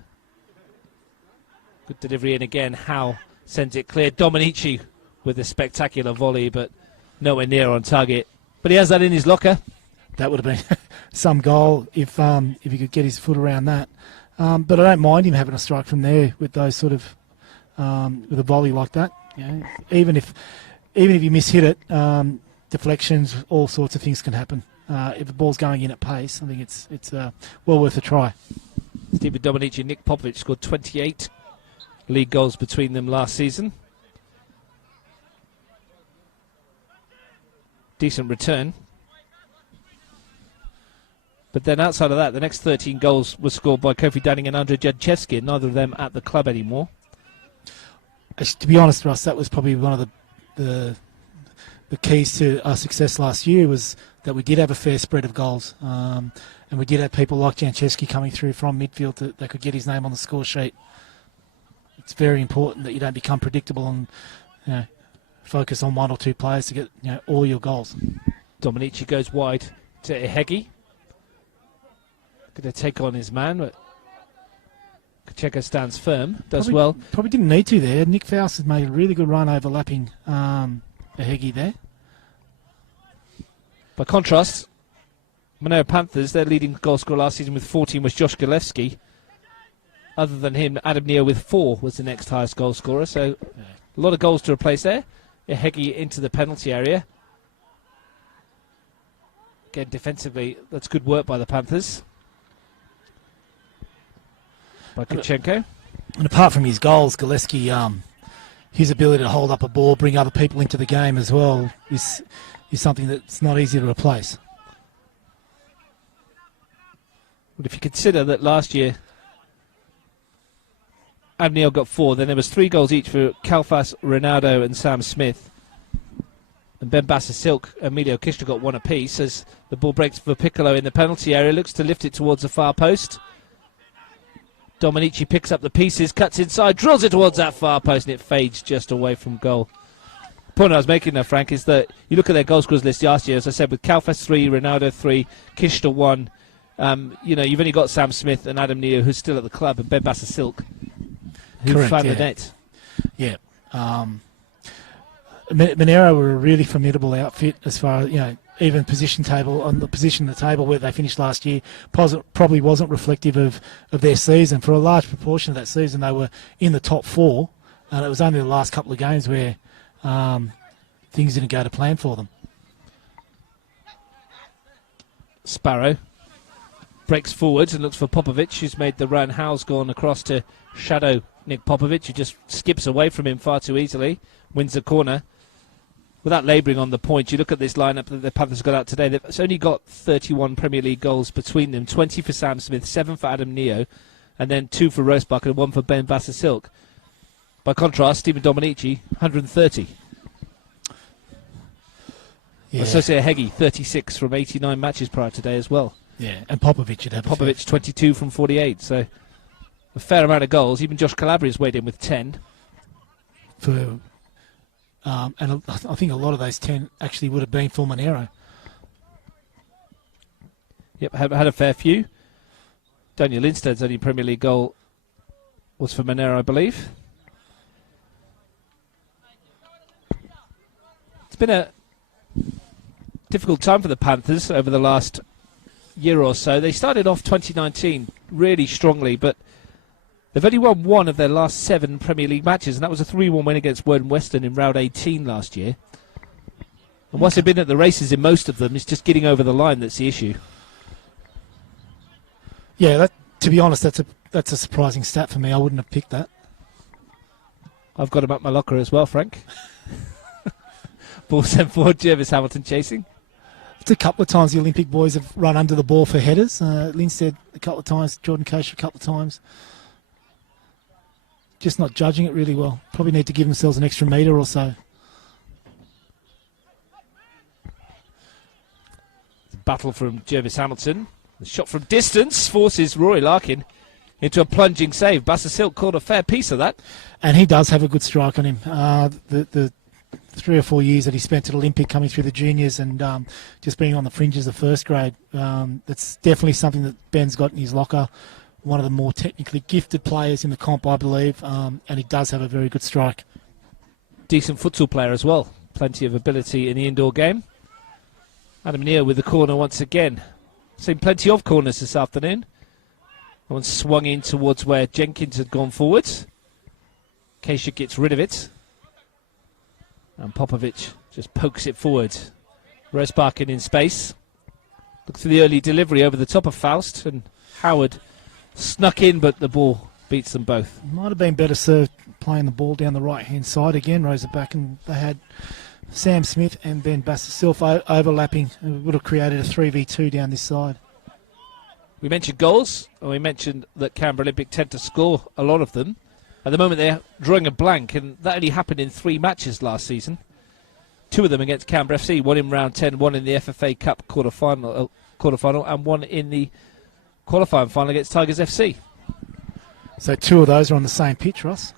Good delivery in again. Howe sends it clear. Dominici with a spectacular volley, but nowhere near on target. But he has that in his locker. That would have been some goal if he could get his foot around that. But I don't mind him having a strike from there with those sort of with a volley like that. You know, even if you mishit it, deflections, all sorts of things can happen. If the ball's going in at pace, I think it's well worth a try. Stephen Dominici and Nick Popovic scored 28 league goals between them last season. Decent return. But then outside of that, the next 13 goals were scored by Kofi Danning and Andrzej Jadczewski, neither of them at the club anymore. To be honest, Russ, that was probably one of the keys to our success last year, was that we did have a fair spread of goals. And we did have people like Jadczewski coming through from midfield that could get his name on the score sheet. It's very important that you don't become predictable and focus on one or two players to get all your goals. Dominici goes wide to Ehegi. Going to take on his man, but Kacheko stands firm, well. Probably didn't need to there. Nick Faust has made a really good run overlapping Ehegi there. By contrast, Monaro Panthers, their leading goal scorer last season with 14 was Josh Galewski. Other than him, Adam Neo with 4 was the next highest goal scorer, so a lot of goals to replace there. Ehegi into the penalty area. Again, defensively, that's good work by the Panthers. By Kachenko. And apart from his goals, Galewski, his ability to hold up a ball, bring other people into the game as well, is something that's not easy to replace. But if you consider that last year Adniel got 4, then there was 3 goals each for Kalfas, Ronaldo and Sam Smith. And Ben Bassa-Silk, Emilio Kishta got 1 apiece as the ball breaks for Piccolo in the penalty area, looks to lift it towards the far post. Dominici picks up the pieces, cuts inside, drills it towards that far post, and it fades just away from goal. The point I was making there, Frank, is that you look at their goal scorers list last year, as I said, with Kalfas 3, Ronaldo 3, Kishta 1. You've only got Sam Smith and Adam Neo, who's still at the club, and Ben Bassa-Silk, who found the net. Yeah. Monaro were a really formidable outfit as far as, even position table, on the position of the table where they finished last year, probably wasn't reflective of their season. For a large proportion of that season, they were in the top 4, and it was only the last couple of games where things didn't go to plan for them. Sparrow breaks forward and looks for Popovic, who's made the run. Howe's gone across to shadow Nick Popovic, who just skips away from him far too easily, wins the corner. Without labouring on the point, you look at this lineup that the Panthers got out today. They've only got 31 Premier League goals between them, 20 for Sam Smith, 7 for Adam Neo, and then 2 for Rosebuck and 1 for Ben Bassa-Silk. By contrast, Stephen Dominici, 130. Yeah. Associate Heggie, 36 from 89 matches prior today as well. Yeah, and Popovic should have Popovic, 22 from 48. So a fair amount of goals. Even Josh Calabria's weighed in with 10. And I think a lot of those 10 actually would have been for Monaro. Yep, had a fair few. Daniel Lindsted's only Premier League goal was for Monaro, I believe. been a difficult time for the Panthers over the last year or so. They started off 2019 really strongly, but they've only won one of their last 7 Premier League matches, and that was a 3-1 win against Woden Western in round 18 last year. And whilst they've been at the races in most of them, it's just getting over the line that's the issue. Yeah, to be honest, that's a surprising stat for me. I wouldn't have picked that. I've got him up my locker as well, Frank. Ball sent forward, Jervis Hamilton chasing. It's a couple of times the Olympic boys have run under the ball for headers. Linstead a couple of times, Jordan Koch a couple of times. Just not judging it really well. Probably need to give themselves an extra metre or so. Battle from Jervis Hamilton. The shot from distance forces Rory Larkin into a plunging save. Silk caught a fair piece of that. And he does have a good strike on him. The 3 or 4 years that he spent at Olympic coming through the juniors and just being on the fringes of first grade, that's definitely something that Ben's got in his locker. One of the more technically gifted players in the comp, I believe, and he does have a very good strike. Decent futsal player as well. Plenty of ability in the indoor game. Adam Neal with the corner once again. Seen plenty of corners this afternoon. One swung in towards where Jenkins had gone forwards. Keisha gets rid of it. And Popovic just pokes it forward. Rosbarkin in space. Look for the early delivery over the top of Faust. And Howard snuck in, but the ball beats them both. Might have been better served playing the ball down the right-hand side again. Rosbarkin, they had Sam Smith and Ben Bassisilf overlapping. It would have created a 3v2 down this side. We mentioned goals, and we mentioned that Canberra Olympic tend to score a lot of them. At the moment they're drawing a blank, and that only happened in 3 matches last season. 2 of them against Canberra FC, one in round 10, one in the FFA Cup quarter-final, and one in the qualifying final against Tigers FC. So 2 of those are on the same pitch, Ross?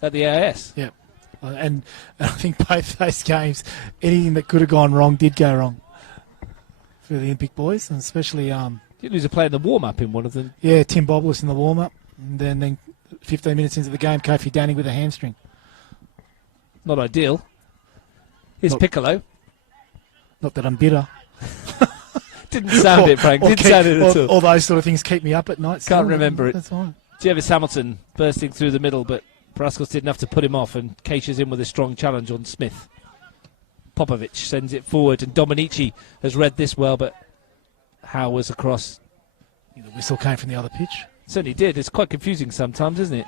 At the AIS. Yeah. And I think both those games, anything that could have gone wrong did go wrong for the Olympic boys, and especially... Did lose a player in the warm-up in one of them? Yeah, Tim Boblis in the warm-up, and then 15 minutes into the game, Kofi Danning with a hamstring. Not ideal. Here's Piccolo. Not that I'm bitter. Didn't sound it, Frank. Didn't sound it at all. All those sort of things keep me up at night. Can't remember it. That's fine. Jervis Hamilton bursting through the middle, but Paraskos did enough to put him off, and Keisha's in with a strong challenge on Smith. Popovic sends it forward, and Dominici has read this well, but Howe was across. The whistle came from the other pitch. Certainly did. It's quite confusing sometimes, isn't it?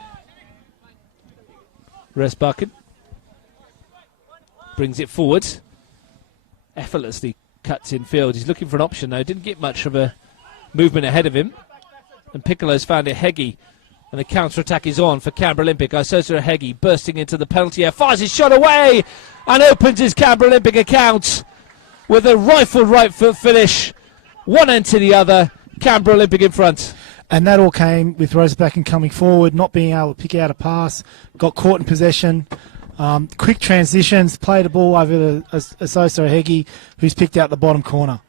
Rosbarkin brings it forward. Effortlessly cuts in field. He's looking for an option, though. Didn't get much of a movement ahead of him. And Piccolo's found it. Heggie. And the counter-attack is on for Canberra Olympic. Isosa Heggie bursting into the penalty area. Fires his shot away and opens his Canberra Olympic account with a rifle right foot finish. One end to the other. Canberra Olympic in front. And that all came with Rosbarkin coming forward, not being able to pick out a pass, got caught in possession. Quick transitions, played the ball over to Isosa Heggie, who's picked out the bottom corner.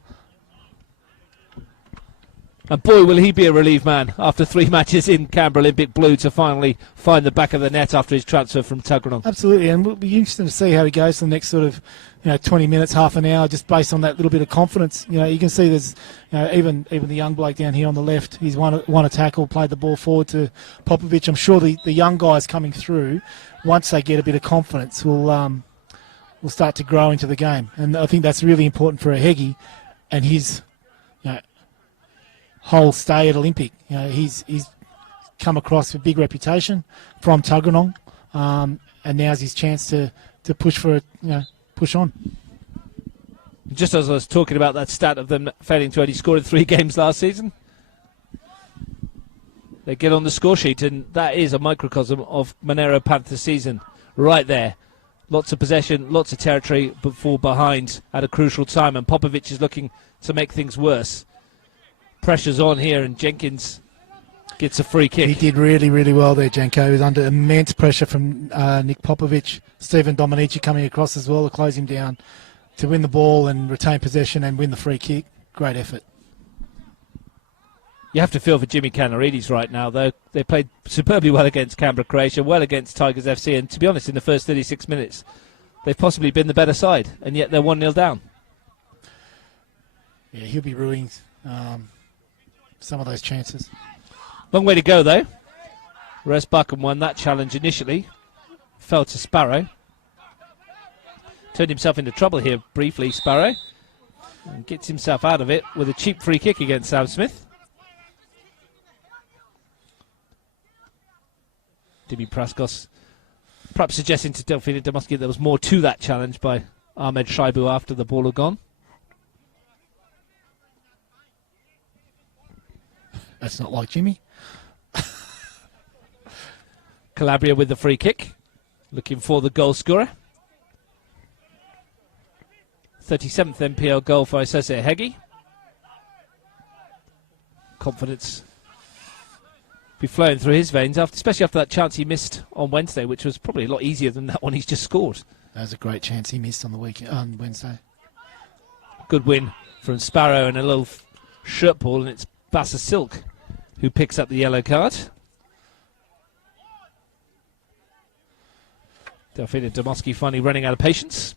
And boy, will he be a relief man after 3 matches in Canberra Olympic blue to finally find the back of the net after his transfer from Tuggeranong. Absolutely, and we'll be interested to see how he goes for the next sort of 20 minutes, half an hour, just based on that little bit of confidence. You can see there's even the young bloke down here on the left, he's won a tackle, played the ball forward to Popovic. I'm sure the young guys coming through, once they get a bit of confidence, will start to grow into the game. And I think that's really important for a Heggie and his whole stay at Olympic. He's come across a big reputation from Tuggeranong, and now's his chance to push on. Just as I was talking about that stat of them failing to only score in 3 games last season, they get on the score sheet, and that is a microcosm of Monaro Panthers season right there. Lots of possession, lots of territory, but fall behind at a crucial time, and Popovic is looking to make things worse. Pressure's on here, and Jenkins gets a free kick. He did really, really well there, Jenko. He was under immense pressure from Nick Popovic. Stephen Dominici coming across as well to close him down to win the ball and retain possession and win the free kick. Great effort. You have to feel for Jimmy Canarides right now, though. They played superbly well against Canberra Croatia, well against Tigers FC, and to be honest, in the first 36 minutes, they've possibly been the better side, and yet they're 1-0 down. Yeah, he'll be ruining some of those chances. Long way to go, though. Rosbach won that challenge initially. Fell to Sparrow. Turned himself into trouble here briefly, Sparrow. And gets himself out of it with a cheap free kick against Sam Smith. Dimi Praskos perhaps suggesting to Delphine Dominici there was more to that challenge by Ahmed Shaibu after the ball had gone. That's not like Jimmy. Calabria with the free kick. Looking for the goal scorer. 37th NPL goal for Isese Hegi. Confidence be flowing through his veins, especially after that chance he missed on Wednesday, which was probably a lot easier than that one he's just scored. That was a great chance he missed on Wednesday. Good win from Sparrow and a little shirt ball, and it's Bassa Silk who picks up the yellow card. Delphine Dominici finally running out of patience.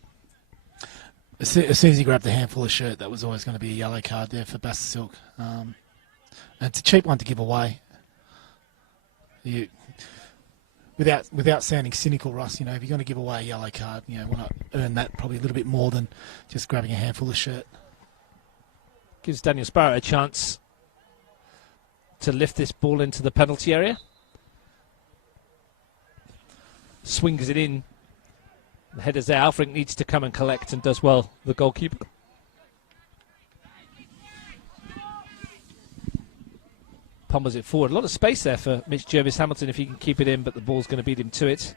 As soon as he grabbed the handful of shirt, that was always going to be a yellow card there for Bassa Silk. And it's a cheap one to give away. Without sounding cynical, Russ, if you're going to give away a yellow card, why not earn that probably a little bit more than just grabbing a handful of shirt. Gives Daniel Sparrow a chance to lift this ball into the penalty area. Swings it in. The header's there. Alfrink needs to come and collect and does well, the goalkeeper. Pummels it forward. A lot of space there for Mitch Jervis-Hamilton if he can keep it in, but the ball's going to beat him to it.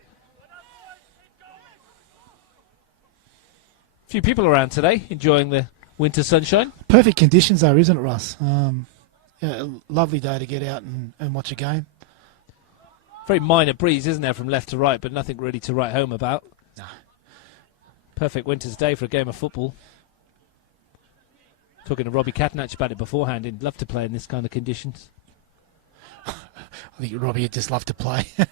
A few people around today enjoying the winter sunshine. Perfect conditions though, isn't it, Russ? A lovely day to get out and watch a game. Very minor breeze, isn't there, from left to right, but nothing really to write home about. No. Perfect winter's day for a game of football. Talking to Robbie Catanach about it beforehand, he'd love to play in this kind of conditions. I think Robbie would just love to play. I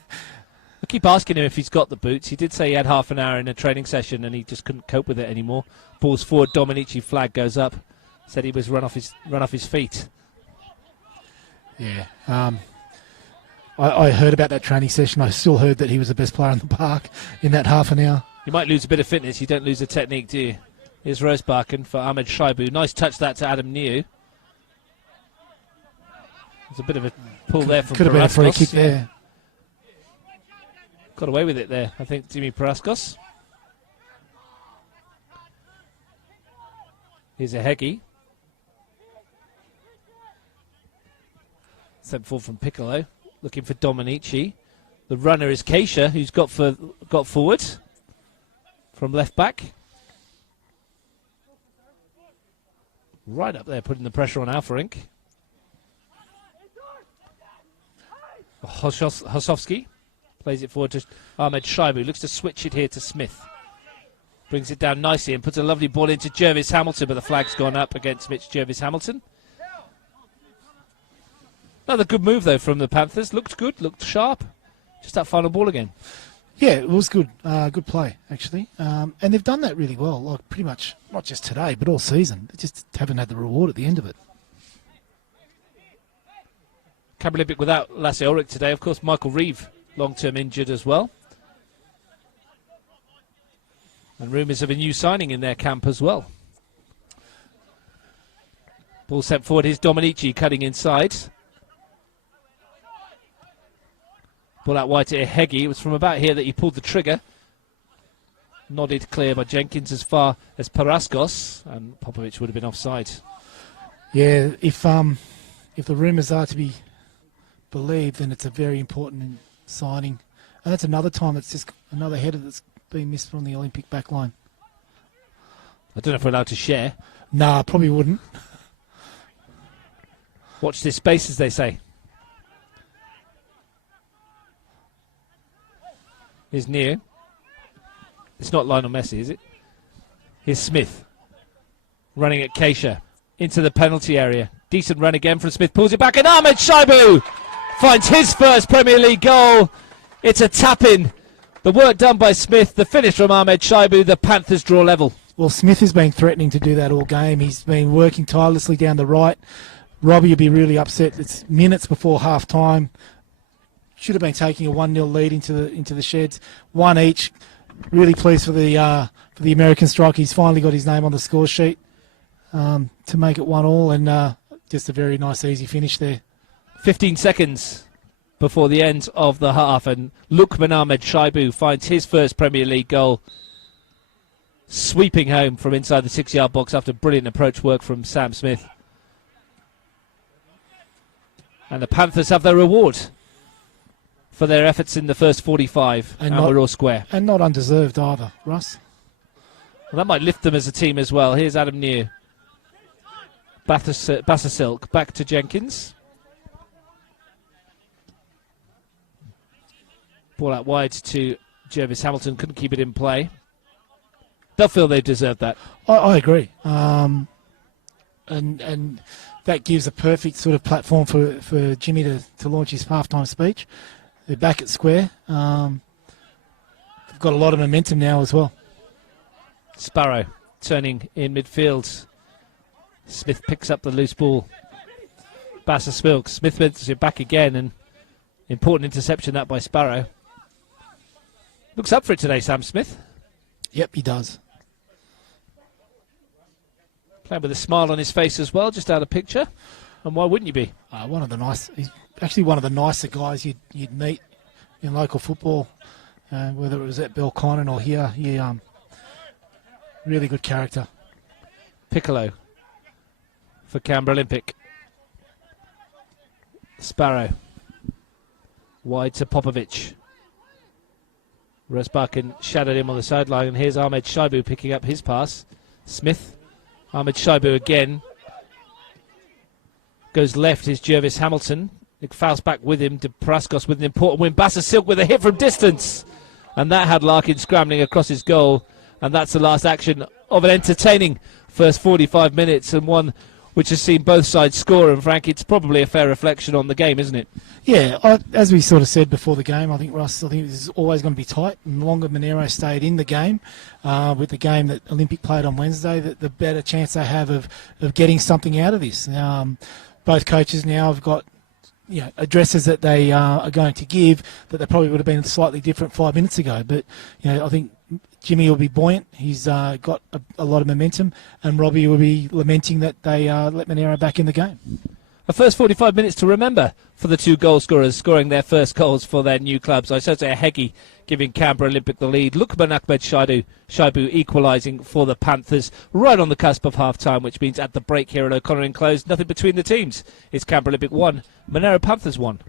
keep asking him if he's got the boots. He did say he had half an hour in a training session and he just couldn't cope with it anymore. Ball's forward, Dominici, flag goes up. Said he was run off his feet. Yeah. I heard about that training session. I still heard that he was the best player in the park in that half an hour. You might lose a bit of fitness. You don't lose the technique, do you? Here's Rosebakken for Ahmed Shaibu. Nice touch that to Adam New. There's a bit of a pull there from Could have been a free kick there. Got away with it there, I think, Dimi Paraskos. Here's a Hegi. Sent forward from Piccolo. Looking for Dominici. The runner is Keisha, who's got forward from left back. Right up there, putting the pressure on Alfarink. Hosowski plays it forward to Ahmed Shaibu. Looks to switch it here to Smith. Brings it down nicely and puts a lovely ball into Jervis-Hamilton, but the flag's gone up against Mitch Jervis-Hamilton. Another good move, though, from the Panthers. Looked good, looked sharp. Just that final ball again. Yeah, it was good. Good play, actually. And they've done that really well, like pretty much, not just today, but all season. They just haven't had the reward at the end of it. Canberra Olympic without Lasse Ulrich today. Of course, Michael Reeve, long-term injured as well. And rumours of a new signing in their camp as well. Ball sent forward. Here's Dominici cutting inside. Ball out wide to Hegi. It was from about here that he pulled the trigger. Nodded clear by Jenkins as far as Paraskos, and Popovic would have been offside. Yeah, if the rumours are to be believed, then it's a very important signing. And that's another time it's just another header that's been missed from the Olympic back line. I don't know if we're allowed to share. Nah, probably wouldn't. Watch this space, as they say. Here's Neo. It's not Lionel Messi, is it? Here's Smith. Running at Keisha. Into the penalty area. Decent run again from Smith. Pulls it back and Ahmed Shaibu finds his first Premier League goal. It's a tap-in The work done by Smith, the finish from Ahmed Shaibu, the Panthers draw level. Well, Smith has been threatening to do that all game. He's been working tirelessly down the right. Robbie will be really upset. It's minutes before half time. Should have been taking a 1-0 lead into the sheds. One each. Really pleased for the American striker. He's finally got his name on the score sheet to make it 1-1, and just a very nice, easy finish there. 15 seconds before the end of the half, and Lukman Ahmed Shaibu finds his first Premier League goal, sweeping home from inside the 6-yard box after brilliant approach work from Sam Smith. And the Panthers have their reward for their efforts in the first 45, and we're all square. And not undeserved either, Russ. Well, that might lift them as a team as well. Here's Adam New. Bassasilk back to Jenkins. Ball out wide to Jervis Hamilton. Couldn't keep it in play. They'll feel they deserve that. I agree. And that gives a perfect sort of platform for Jimmy to launch his halftime speech. They're back at square. They've got a lot of momentum now as well. Sparrow turning in midfield. Smith picks up the loose ball. Bassasilk. Smith is back again, and important interception that by Sparrow. Looks up for it today, Sam Smith. Yep, he does. Playing with a smile on his face as well, just out of picture. And why wouldn't you be? He's actually one of the nicer guys you'd meet in local football, whether it was at Belconnen or here. Really good character. Piccolo for Canberra Olympic. Sparrow wide to Popovic. Rosbakken shadowed him on the sideline, and here's Ahmed Shaibu picking up his pass. Smith, Ahmed Shaibu again. Goes left is Jervis Hamilton. Nick Faust back with him. De Praskos with an important win. Bassasilk with a hit from distance. And that had Larkin scrambling across his goal. And that's the last action of an entertaining first 45 minutes, and one which has seen both sides score. And Frank, it's probably a fair reflection on the game, isn't it? Yeah, as we sort of said before the game, I think this is always going to be tight. And the longer Monaro stayed in the game, with the game that Olympic played on Wednesday, the better chance they have of getting something out of this. Both coaches now have got addresses that they are going to give that they probably would have been slightly different 5 minutes ago. But I think Jimmy will be buoyant. He's got a lot of momentum, and Robbie will be lamenting that they let Monaro back in the game. A first 45 minutes to remember for the two goal scorers scoring their first goals for their new clubs. Isaiah Heggie giving Canberra Olympic the lead. Lukman Ahmed Shaibu equalising for the Panthers right on the cusp of half-time, which means at the break here at O'Connor Enclosed, nothing between the teams. It's Canberra Olympic 1, Monaro Panthers 1.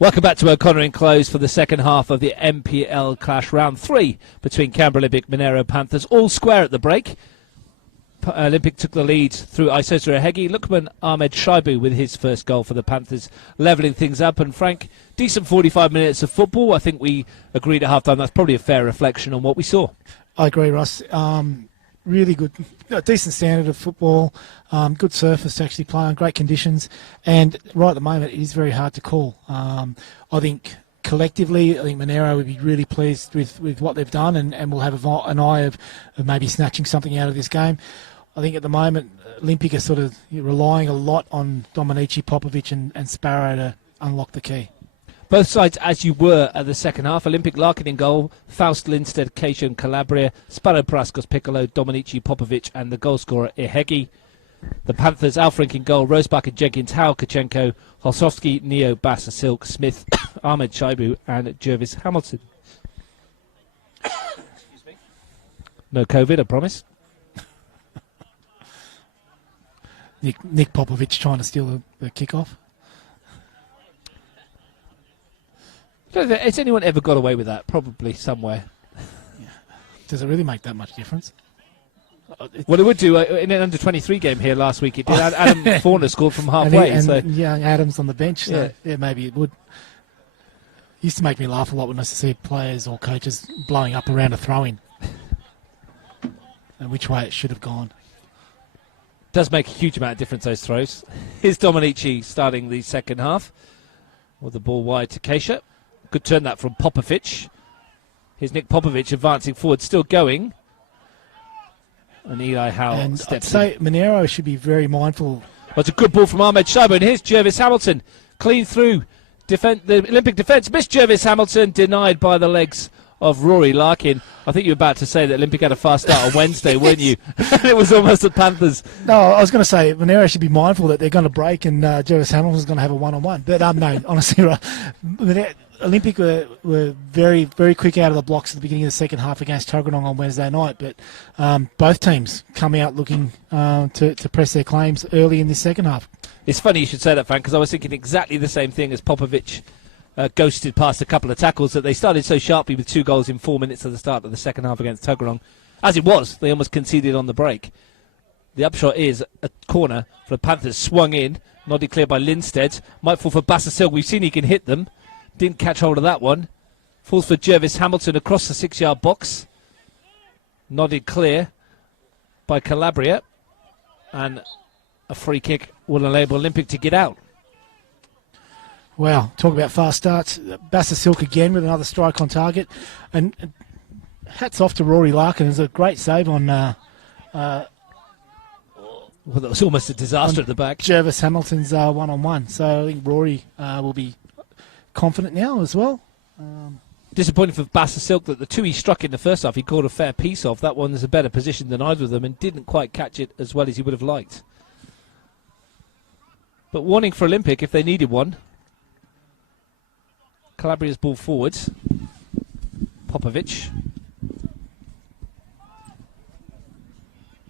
Welcome back to O'Connor in Close for the second half of the NPL clash, round 3 between Canberra Olympic Monaro Panthers. All square at the break. Olympic took the lead through Isosa Ehegi. Lukman Ahmed Shaibu with his first goal for the Panthers, levelling things up. And Frank, decent 45 minutes of football. I think we agreed at half-time that's probably a fair reflection on what we saw. I agree, Russ. Really good, decent standard of football, good surface to actually play on, great conditions, and right at the moment it is very hard to call. I think collectively, I think Monaro would be really pleased with what they've done, and will have an eye of maybe snatching something out of this game. I think at the moment, Olympic are sort of relying a lot on Dominici, Popovic and Sparrow to unlock the key. Both sides as you were at the second half. Olympic Larkin in goal, Faust Lindstedt, Keisha and Calabria, Sparrow Praskos, Piccolo, Dominici, Popovic and the goal scorer Ehegi. The Panthers, Alfrink in goal, Rosebach and Jenkins, Howell, Kachenko, Holsowski, Neo, Bassa, Silk, Smith, Ahmed Shaibu and Jervis Hamilton. Excuse me. No COVID, I promise. Nick Popovic trying to steal the kickoff. Has anyone ever got away with that? Probably somewhere. Does it really make that much difference? Well, it would do in an under-23 game here last week. It did. Adam Fauna scored from halfway. Adams on the bench. So Yeah. Maybe it would. It used to make me laugh a lot when I used to see players or coaches blowing up around a throw-in, and which way it should have gone. Does make a huge amount of difference, those throws. Here's Dominici starting the second half with the ball wide to Keisha. Good turn that from Popovic. Here's Nick Popovic advancing forward, still going. And Eli Howell steps in. I'd say Monaro should be very mindful. Well, it's a good ball from Ahmed Shaibu. And here's Jervis Hamilton. Clean through. The Olympic defence. Missed Jervis Hamilton. Denied by the legs of Rory Larkin. I think you were about to say that Olympic had a fast start on Wednesday, weren't you? It was almost the Panthers. No, I was going to say Monaro should be mindful that they're going to break and Jervis Hamilton's going to have a one-on-one. But no, honestly, Olympic were very, very quick out of the blocks at the beginning of the second half against Tuggeranong on Wednesday night. But both teams come out looking to press their claims early in this second half. It's funny you should say that, Frank, because I was thinking exactly the same thing as Popovic ghosted past a couple of tackles, that they started so sharply with 2 goals in 4 minutes at the start of the second half against Tuggeranong. As it was, they almost conceded on the break. The upshot is a corner for the Panthers, swung in, nodded clear by Lindstedt. Might fall for Bassasil. We've seen he can hit them. Didn't catch hold of that one. Falls for Jervis Hamilton across the 6-yard box. Nodded clear by Calabria. And a free kick will enable Olympic to get out. Wow, talk about fast starts. Bassa Silk again with another strike on target. And hats off to Rory Larkin. It was a great save on... well, that was almost a disaster at the back. Jervis Hamilton's one-on-one. So I think Rory will be confident now as well. Disappointing for Bassa Silk that the 2 he struck in the first half, he caught a fair piece of. That one is a better position than either of them and didn't quite catch it as well as he would have liked. But warning for Olympic if they needed one. Calabria's ball forwards. Popovic.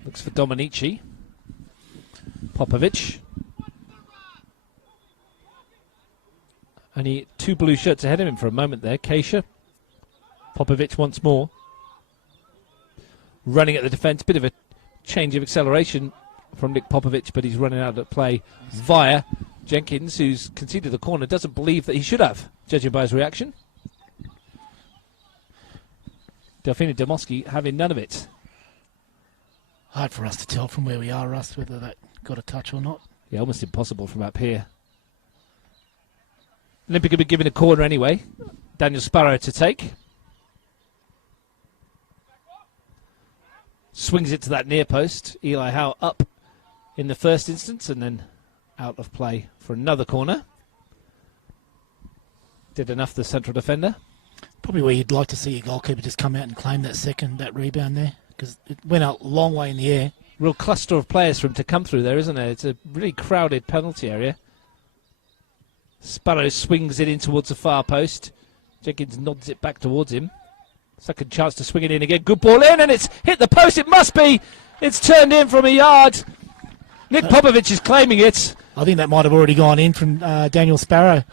Looks for Dominici. Popovic. Only 2 blue shirts ahead of him for a moment there. Keisha. Popovic once more. Running at the defence. Bit of a change of acceleration from Nick Popovic, but he's running out of play via Jenkins, who's conceded the corner, doesn't believe that he should have, judging by his reaction. Delphine Demoski having none of it. Hard for us to tell from where we are, Russ, whether that got a touch or not. Yeah, almost impossible from up here. Olympic will be given a corner anyway. Daniel Sparrow to take. Swings it to that near post. Eli Howe up in the first instance and then out of play for another corner. Did enough, the central defender. Probably where you'd like to see your goalkeeper just come out and claim that rebound there, because it went a long way in the air. Real cluster of players for him to come through there, isn't it? It's a really crowded penalty area. Sparrow swings it in towards the far post. Jenkins nods it back towards him. Second chance to swing it in again. Good ball in, and it's hit the post. It must be. It's turned in from a yard. Nick Popovic is claiming it. I think that might have already gone in from Daniel Sparrow.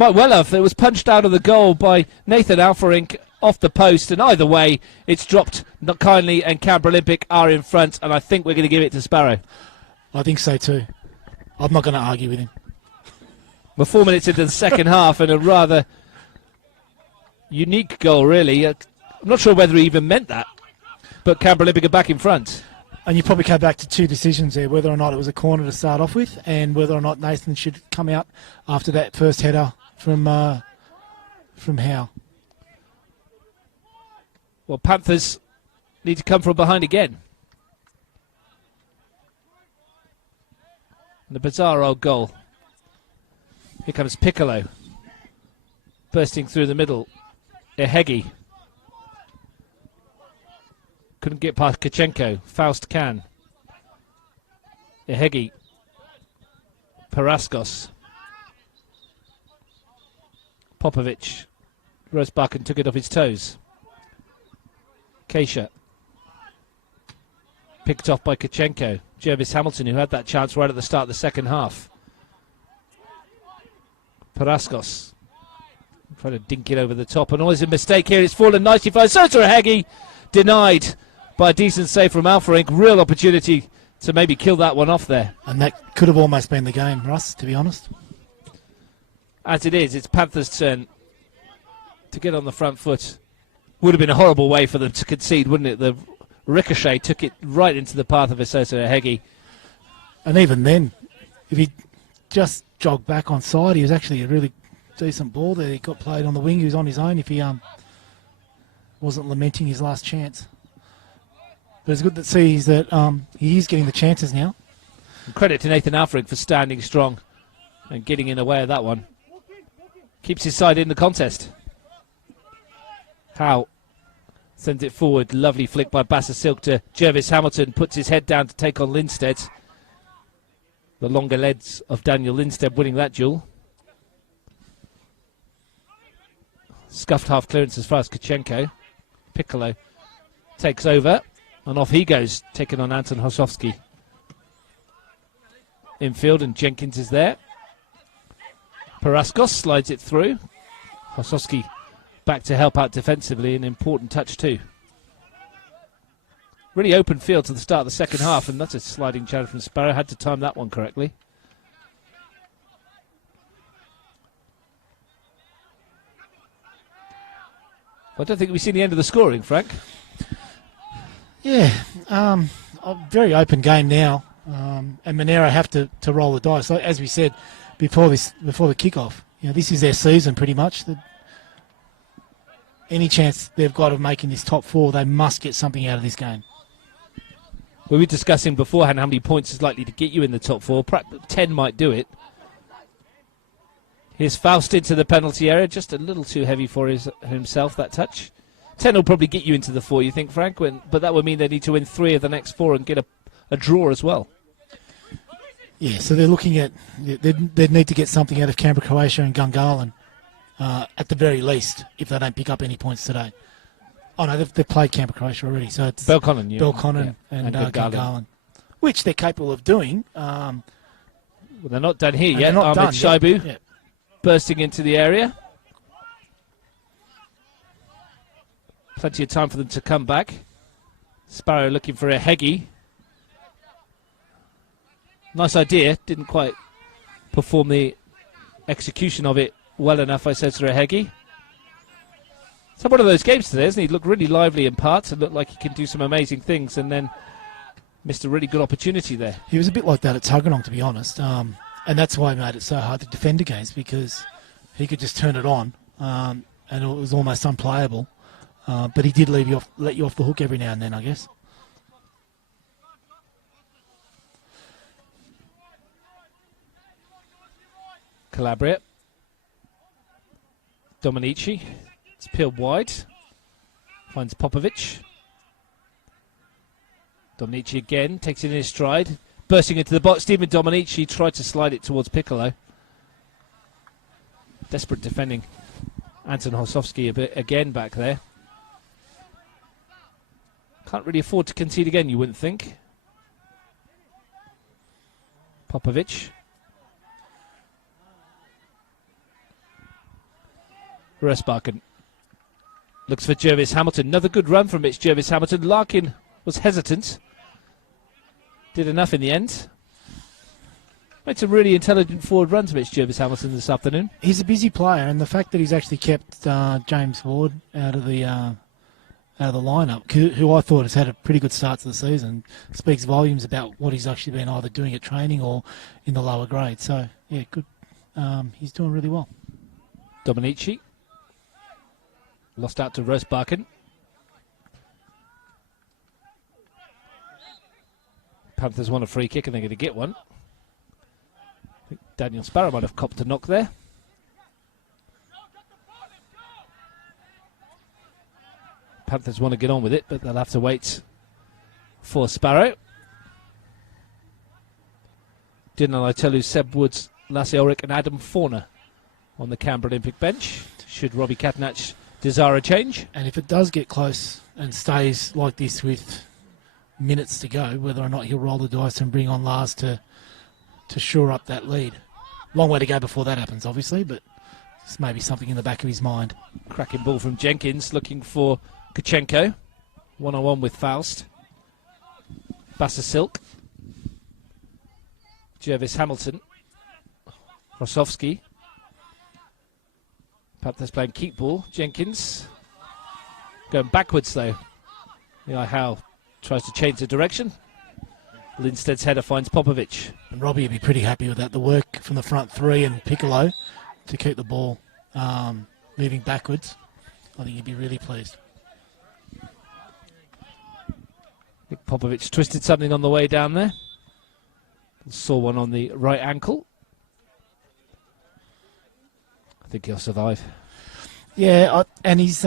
Might well have. It was punched out of the goal by Nathan Alferink off the post, and either way, it's dropped not kindly, and Canberra Olympic are in front, and I think we're going to give it to Sparrow. I think so too. I'm not going to argue with him. We're 4 minutes into the second half, and a rather unique goal, really. I'm not sure whether he even meant that, but Canberra Olympic are back in front. And you probably come back to two decisions there, whether or not it was a corner to start off with, and whether or not Nathan should come out after that first header from Howe. Well, Panthers need to come from behind again. And a bizarre old goal. Here comes Piccolo. Bursting through the middle. Ehegi. Couldn't get past Kachenko. Faust can. Ehegi. Paraskos. Popovic. Rosbakken took it off his toes. Keisha. Picked off by Kachenko. Jervis Hamilton, who had that chance right at the start of the second half. Paraskos. Trying to dink it over the top. And always a mistake here. It's fallen nicely for Sota Ehegi. Denied by a decent save from Alferink. Real opportunity to maybe kill that one off there. And that could have almost been the game, Russ, to be honest. As it is, it's Panthers' turn to get on the front foot. Would have been a horrible way for them to concede, wouldn't it? The ricochet took it right into the path of Sota Ehegi. And even then, if he just jogged back on side, he was actually a really decent ball there. He got played on the wing. He was on his own if he wasn't lamenting his last chance. But it's good to see that he is getting the chances now. And credit to Nathan Alferink for standing strong and getting in the way of that one. Keeps his side in the contest. Howe sends it forward. Lovely flick by Bassa Silk to Jervis Hamilton. Puts his head down to take on Lindstedt. The longer legs of Daniel Lindstedt winning that duel. Scuffed half clearance as far as Kachenko. Piccolo takes over. And off he goes, taking on Anton Hosowski. Infield, and Jenkins is there. Paraskos slides it through. Hosowski back to help out defensively, an important touch too. Really open field to the start of the second half, and that's a sliding challenge from Sparrow. Had to time that one correctly. I don't think we've seen the end of the scoring, Frank. Yeah, a very open game now, and Monaro have to roll the dice. Like, as we said before the kickoff, this is their season pretty much. Any chance they've got of making this top four, they must get something out of this game. We were discussing beforehand how many points is likely to get you in the top four. Perhaps 10 might do it. Here's Faust into the penalty area, just a little too heavy for himself, that touch. 10 will probably get you into the four, you think, Frank? But that would mean they need to win 3 of the next 4 and get a draw as well. Yeah, so they're looking at... They'd need to get something out of Canberra, Croatia and Gungahlin, at the very least, if they don't pick up any points today. Oh, no, they've played Canberra, Croatia already, so it's... Belconnen and Gungahlin. Which they're capable of doing. Well, they're not done here yet. They're not Ahmed done Shaibu yet. bursting into the area. Plenty of time for them to come back. Sparrow looking for Ehegi. Nice idea. Didn't quite perform the execution of it well enough, I said, to Ehegi. It's one of those games today, isn't he? He looked really lively in parts and looked like he can do some amazing things, and then missed a really good opportunity there. He was a bit like that at Tuggeranong, to be honest. And that's why he made it so hard to defend against, because he could just turn it on, and it was almost unplayable. But he did let you off the hook every now and then, I guess. Calabria. Dominici. It's peeled wide. Finds Popovic. Dominici again. Takes it in his stride. Bursting into the box. Stephen Dominici tried to slide it towards Piccolo. Desperate defending. Anton Hosowski a bit again back there. Can't really afford to concede again, you wouldn't think. Popovic. Resparken looks for Jervis Hamilton. Another good run from Mitch Jervis Hamilton. Larkin was hesitant. Did enough in the end. Made some really intelligent forward runs, Mitch Jervis Hamilton, this afternoon. He's a busy player, and the fact that he's actually kept James Ward out of the lineup, who I thought has had a pretty good start to the season, speaks volumes about what he's actually been either doing at training or in the lower grade. So, yeah, good. He's doing really well. Dominici. Lost out to Resparken. Panthers want a free kick and they're going to get one. I think Daniel Sparrow might have copped a knock there. Panthers want to get on with it, but they'll have to wait for Sparrow. Dinal Itelu, Seb Woods, Lassie Ulrich and Adam Forner on the Canberra Olympic bench. Should Robbie Catanach desire a change? And if it does get close and stays like this with minutes to go, whether or not he'll roll the dice and bring on Lars to shore up that lead. Long way to go before that happens, obviously, but it's maybe something in the back of his mind. Cracking ball from Jenkins, looking for Kachenko. 1-on-1 with Faust. Silk. Jervis Hamilton. Rosowski. Panthers playing keep ball. Jenkins. Going backwards, though. Eli Howe tries to change the direction. Lindsted's header finds Popovic. And Robbie would be pretty happy with that. The work from the front three and Piccolo to keep the ball moving backwards. I think he'd be really pleased. Nick Popovic twisted something on the way down there. Saw one on the right ankle. I think he'll survive. Yeah, and he's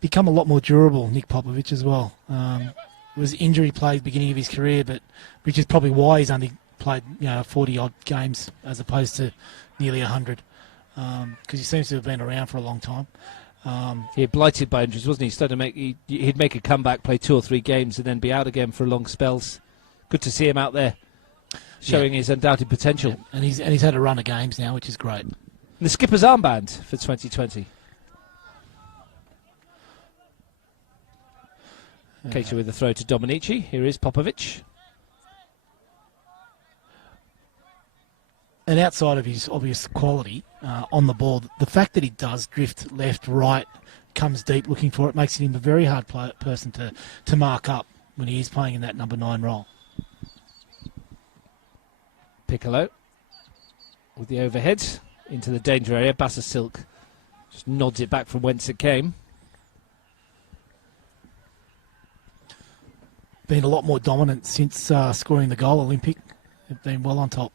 become a lot more durable, Nick Popovic, as well. It was injury plagued at the beginning of his career, but which is probably why he's only played 40-odd games as opposed to nearly 100, because he seems to have been around for a long time. He had blighted by injuries, wasn't he? Started to make he'd make a comeback, play 2 or 3 games, and then be out again for long spells. Good to see him out there, showing his undoubted potential. Yeah. And he's had a run of games now, which is great. And the skipper's armband for 2020. Cater with the throw to Dominici. Here is Popovic. And outside of his obvious quality on the ball, the fact that he does drift left, right, comes deep looking for it, makes him a very hard person to mark up when he is playing in that number 9 role. Piccolo with the overhead into the danger area. Silk just nods it back from whence it came. Been a lot more dominant since scoring the goal. Olympic have been well on top.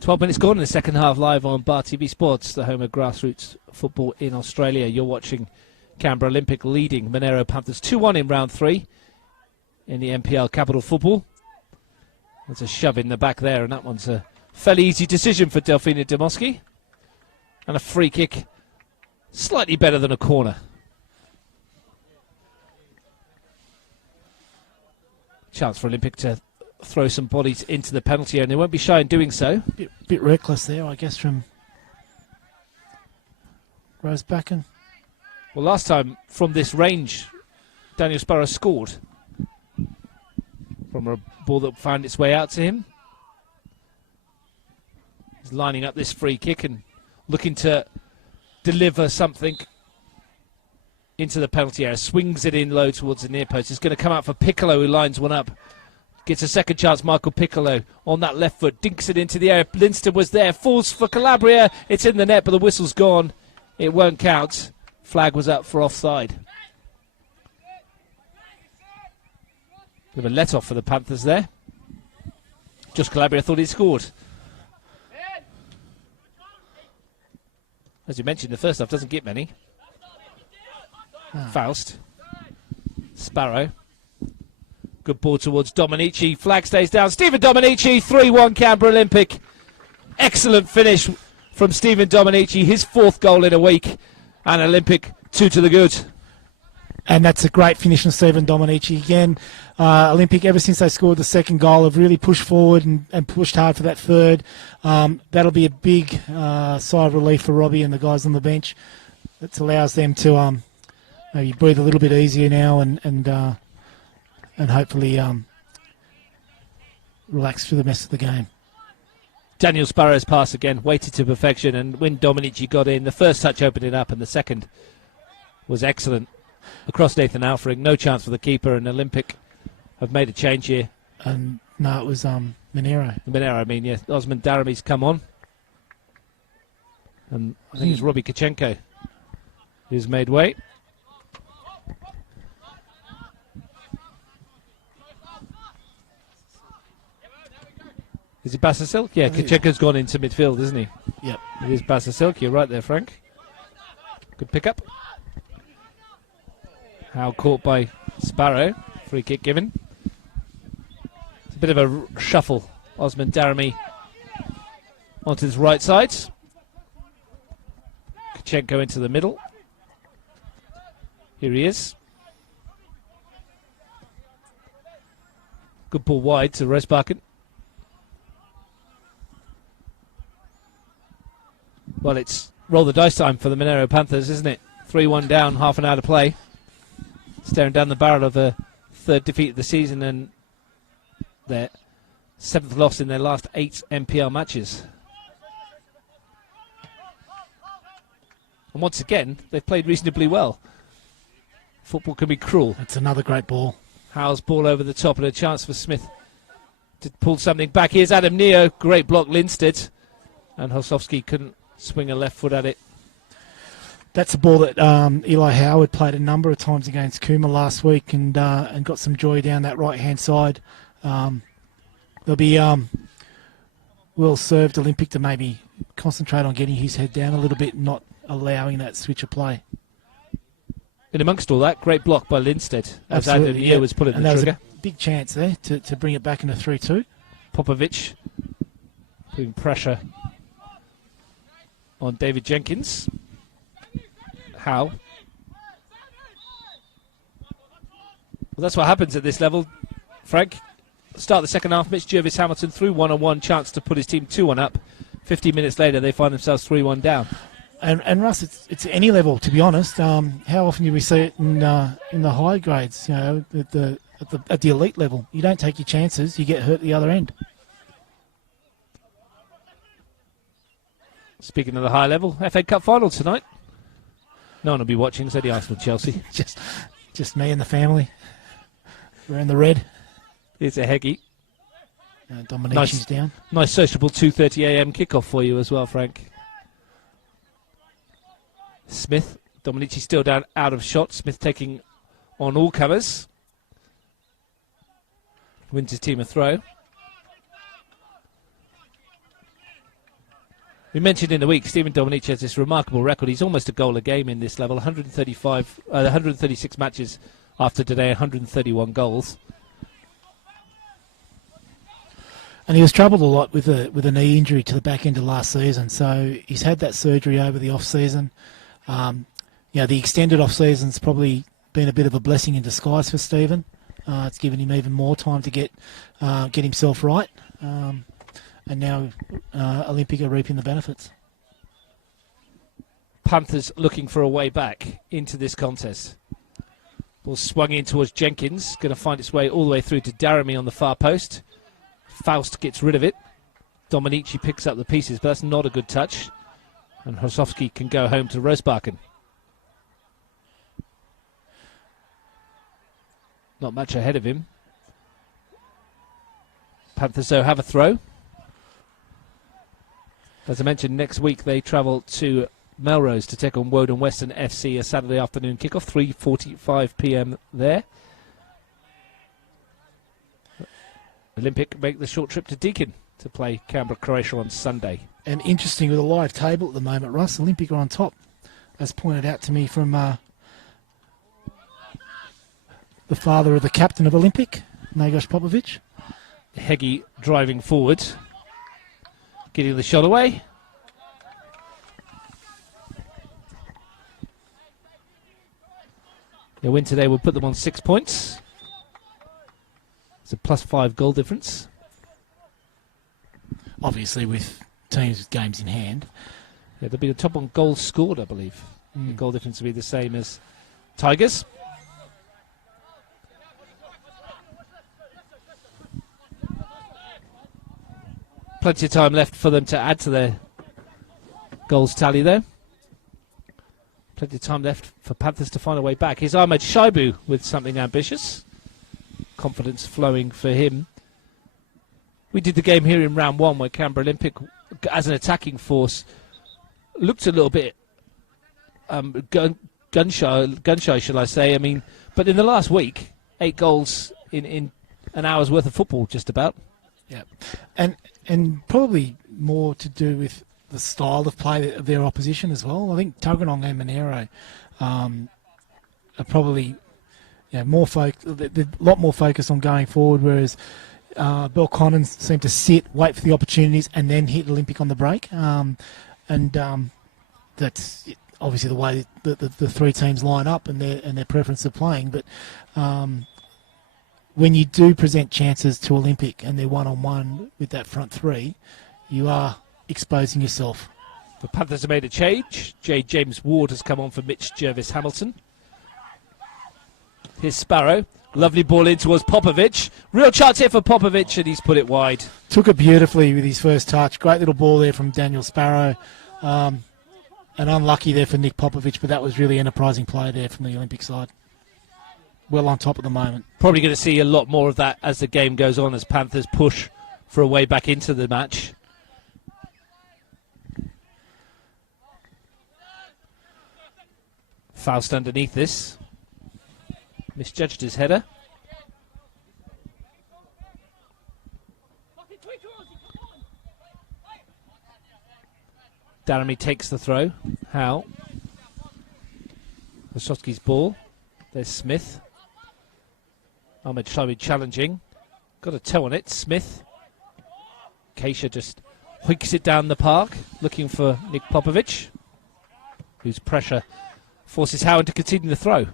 12 minutes gone in the second half, live on Bar TV Sports, the home of grassroots football in Australia. You're watching Canberra Olympic leading Monaro Panthers 2-1 in round 3 in the NPL Capital Football. There's a shove in the back there, and that one's a fairly easy decision for Delphina Demoski. And a free kick, slightly better than a corner. Chance for Olympic to throw some bodies into the penalty area, and they won't be shy in doing so. Bit reckless there, I guess, from Rosebacken. Well, last time from this range, Daniel Sparrow scored from a ball that found its way out to him. He's lining up this free kick and looking to deliver something into the penalty area. Swings it in low towards the near post. It's going to come out for Piccolo, who lines one up. Gets a second chance, Michael Piccolo on that left foot. Dinks it into the air. Lindstad was there. Falls for Calabria. It's in the net, but the whistle's gone. It won't count. Flag was up for offside. Bit of a let-off for the Panthers there. Just Calabria thought he'd scored. As you mentioned, the first half doesn't get many. Faust. Sparrow. Good ball towards Dominici. Flag stays down. Stephen Dominici, 3-1 Canberra Olympic. Excellent finish from Stephen Dominici. His 4th goal in a week. And Olympic 2 to the good. And that's a great finish from Stephen Dominici. Again, Olympic, ever since they scored the 2nd goal, have really pushed forward and pushed hard for that 3rd. That'll be a big sigh of relief for Robbie and the guys on the bench. It allows them to maybe breathe a little bit easier now and hopefully relax through the rest of the game. Daniel Sparrow's pass again, weighted to perfection, and when Dominici got in, the first touch opened it up, and the second was excellent. Across Nathan Alfring, no chance for the keeper, and Olympic have made a change here. And no, it was Monaro. Monaro, I mean, yeah. Osman Darami's come on. And I think it's Robbie Kachenko who's made way. Is it Basasilk? Yeah, Kachenko's gone into midfield, isn't he? Yep. It is Basasilk. You're right there, Frank. Good pick-up. Howe caught by Sparrow. Free kick given. It's a bit of a shuffle. Osman Darami onto his right side. Kachenko into the middle. Here he is. Good ball wide to Resbakken. Well, it's roll the dice time for the Monaro Panthers, isn't it? 3-1 down, half an hour to play. Staring down the barrel of a third defeat of the season and their 7th loss in their last 8 NPL matches. And once again, they've played reasonably well. Football can be cruel. That's another great ball. Howe's ball over the top and a chance for Smith to pull something back. Here's Adam Neo. Great block, Lindstedt. And Hosowski couldn't swing a left foot at it. That's a ball that Eli Howard played a number of times against Cooma last week and got some joy down that right-hand side. They'll be well served Olympic to maybe concentrate on getting his head down a little bit and not allowing that switch of play. In amongst all that, great block by Lindstedt as Adam Neo was pulling the trigger. There was a big chance there to bring it back into 3-2. Popovic putting pressure on David Jenkins. How? Well, that's what happens at this level, Frank. Start the second half, Mitch Jervis Hamilton through 1-on-1, chance to put his team 2-1 up. 15 minutes later, they find themselves 3-1 down. And Russ, it's any level, to be honest. How often do we see it in the high grades? You know, at the elite level, you don't take your chances, you get hurt at the other end. Speaking of the high level, FA Cup final tonight. No one will be watching. It's only Arsenal Chelsea. just me and the family. We're in the red. Here's a Heggie. Dominici's down. Nice sociable 2:30 a.m. kickoff for you as well, Frank. Smith. Dominici still down out of shot. Smith taking on all comers. Wins his team a throw. We mentioned in the week, Stephen Dominici has this remarkable record. He's almost a goal a game in this level. 136 matches after today, 131 goals. And he was troubled a lot with a knee injury to the back end of last season. So he's had that surgery over the off-season. The extended off-season's probably been a bit of a blessing in disguise for Stephen. It's given him even more time to get himself right. And now Olympic are reaping the benefits. Panthers looking for a way back into this contest. Ball swung in towards Jenkins. Going to find its way all the way through to Daramy on the far post. Faust gets rid of it. Dominici picks up the pieces, but that's not a good touch. And Hosowski can go home to Rosbakken. Not much ahead of him. Panthers, though, have a throw. As I mentioned, next week they travel to Melrose to take on Woden Western FC, a Saturday afternoon kickoff, 3:45 p.m. there. Olympic make the short trip to Deakin to play Canberra, Croatia on Sunday. And interesting with a live table at the moment, Russ, Olympic are on top, as pointed out to me from the father of the captain of Olympic, Nagos Popovic. Heggie driving forward, getting the shot away. Their win today will put them on 6 points. It's a +5 goal difference. Obviously with teams with games in hand. Yeah, they'll be the top on goals scored, I believe, The goal difference will be the same as Tigers. Plenty of time left for them to add to their goals tally there. Plenty of time left for Panthers to find a way back. Here's Ahmed Shaibu with something ambitious. Confidence flowing for him. We did the game here in round one where Canberra Olympic, as an attacking force, looked a little bit gun shy, shall I say. I mean, but in the last week, 8 goals in an hour's worth of football, just about. Yeah, and probably more to do with the style of play of their opposition as well. I think Tuggeranong and Monaro are probably more a lot more focused on going forward, whereas Belconnen seemed to sit, wait for the opportunities, and then hit Olympic on the break. That's obviously the way the three teams line up and their preference of playing. But when you do present chances to Olympic and they're one-on-one with that front three, you are exposing yourself. The Panthers have made a change. James Ward has come on for Mitch Jervis-Hamilton. Here's Sparrow. Lovely ball in towards Popovic. Real chance here for Popovic, and he's put it wide. Took it beautifully with his first touch. Great little ball there from Daniel Sparrow. And unlucky there for Nick Popovic, but that was really enterprising play there from the Olympic side. Well on top at the moment. Probably going to see a lot more of that as the game goes on, as Panthers push for a way back into the match. Faust underneath this. Misjudged his header. Daramy takes the throw. Howe. Osowski's ball. There's Smith. Ahmed Shaibu challenging. Got a toe on it. Smith. Keisha just hoiks it down the park, looking for Nick Popovic, whose pressure forces Howe to continue the throw.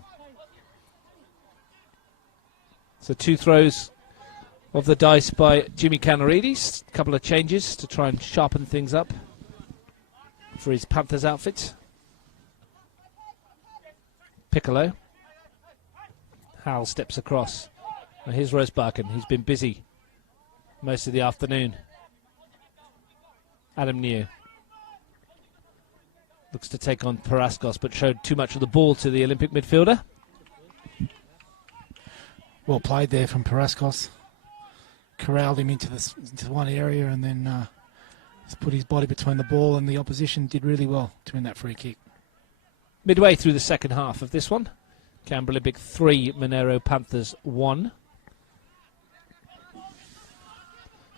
So 2 throws of the dice by Jimmy Canaridis. A couple of changes to try and sharpen things up for his Panthers outfit. Piccolo. Howell steps across. Now here's Rosebarken. He's been busy most of the afternoon. Adam New looks to take on Paraskos, but showed too much of the ball to the Olympic midfielder. Well played there from Paraskos. Corralled him into one area and then just put his body between the ball, and the opposition did really well to win that free kick. Midway through the second half of this one, Canberra Olympic 3, Monaro Panthers 1.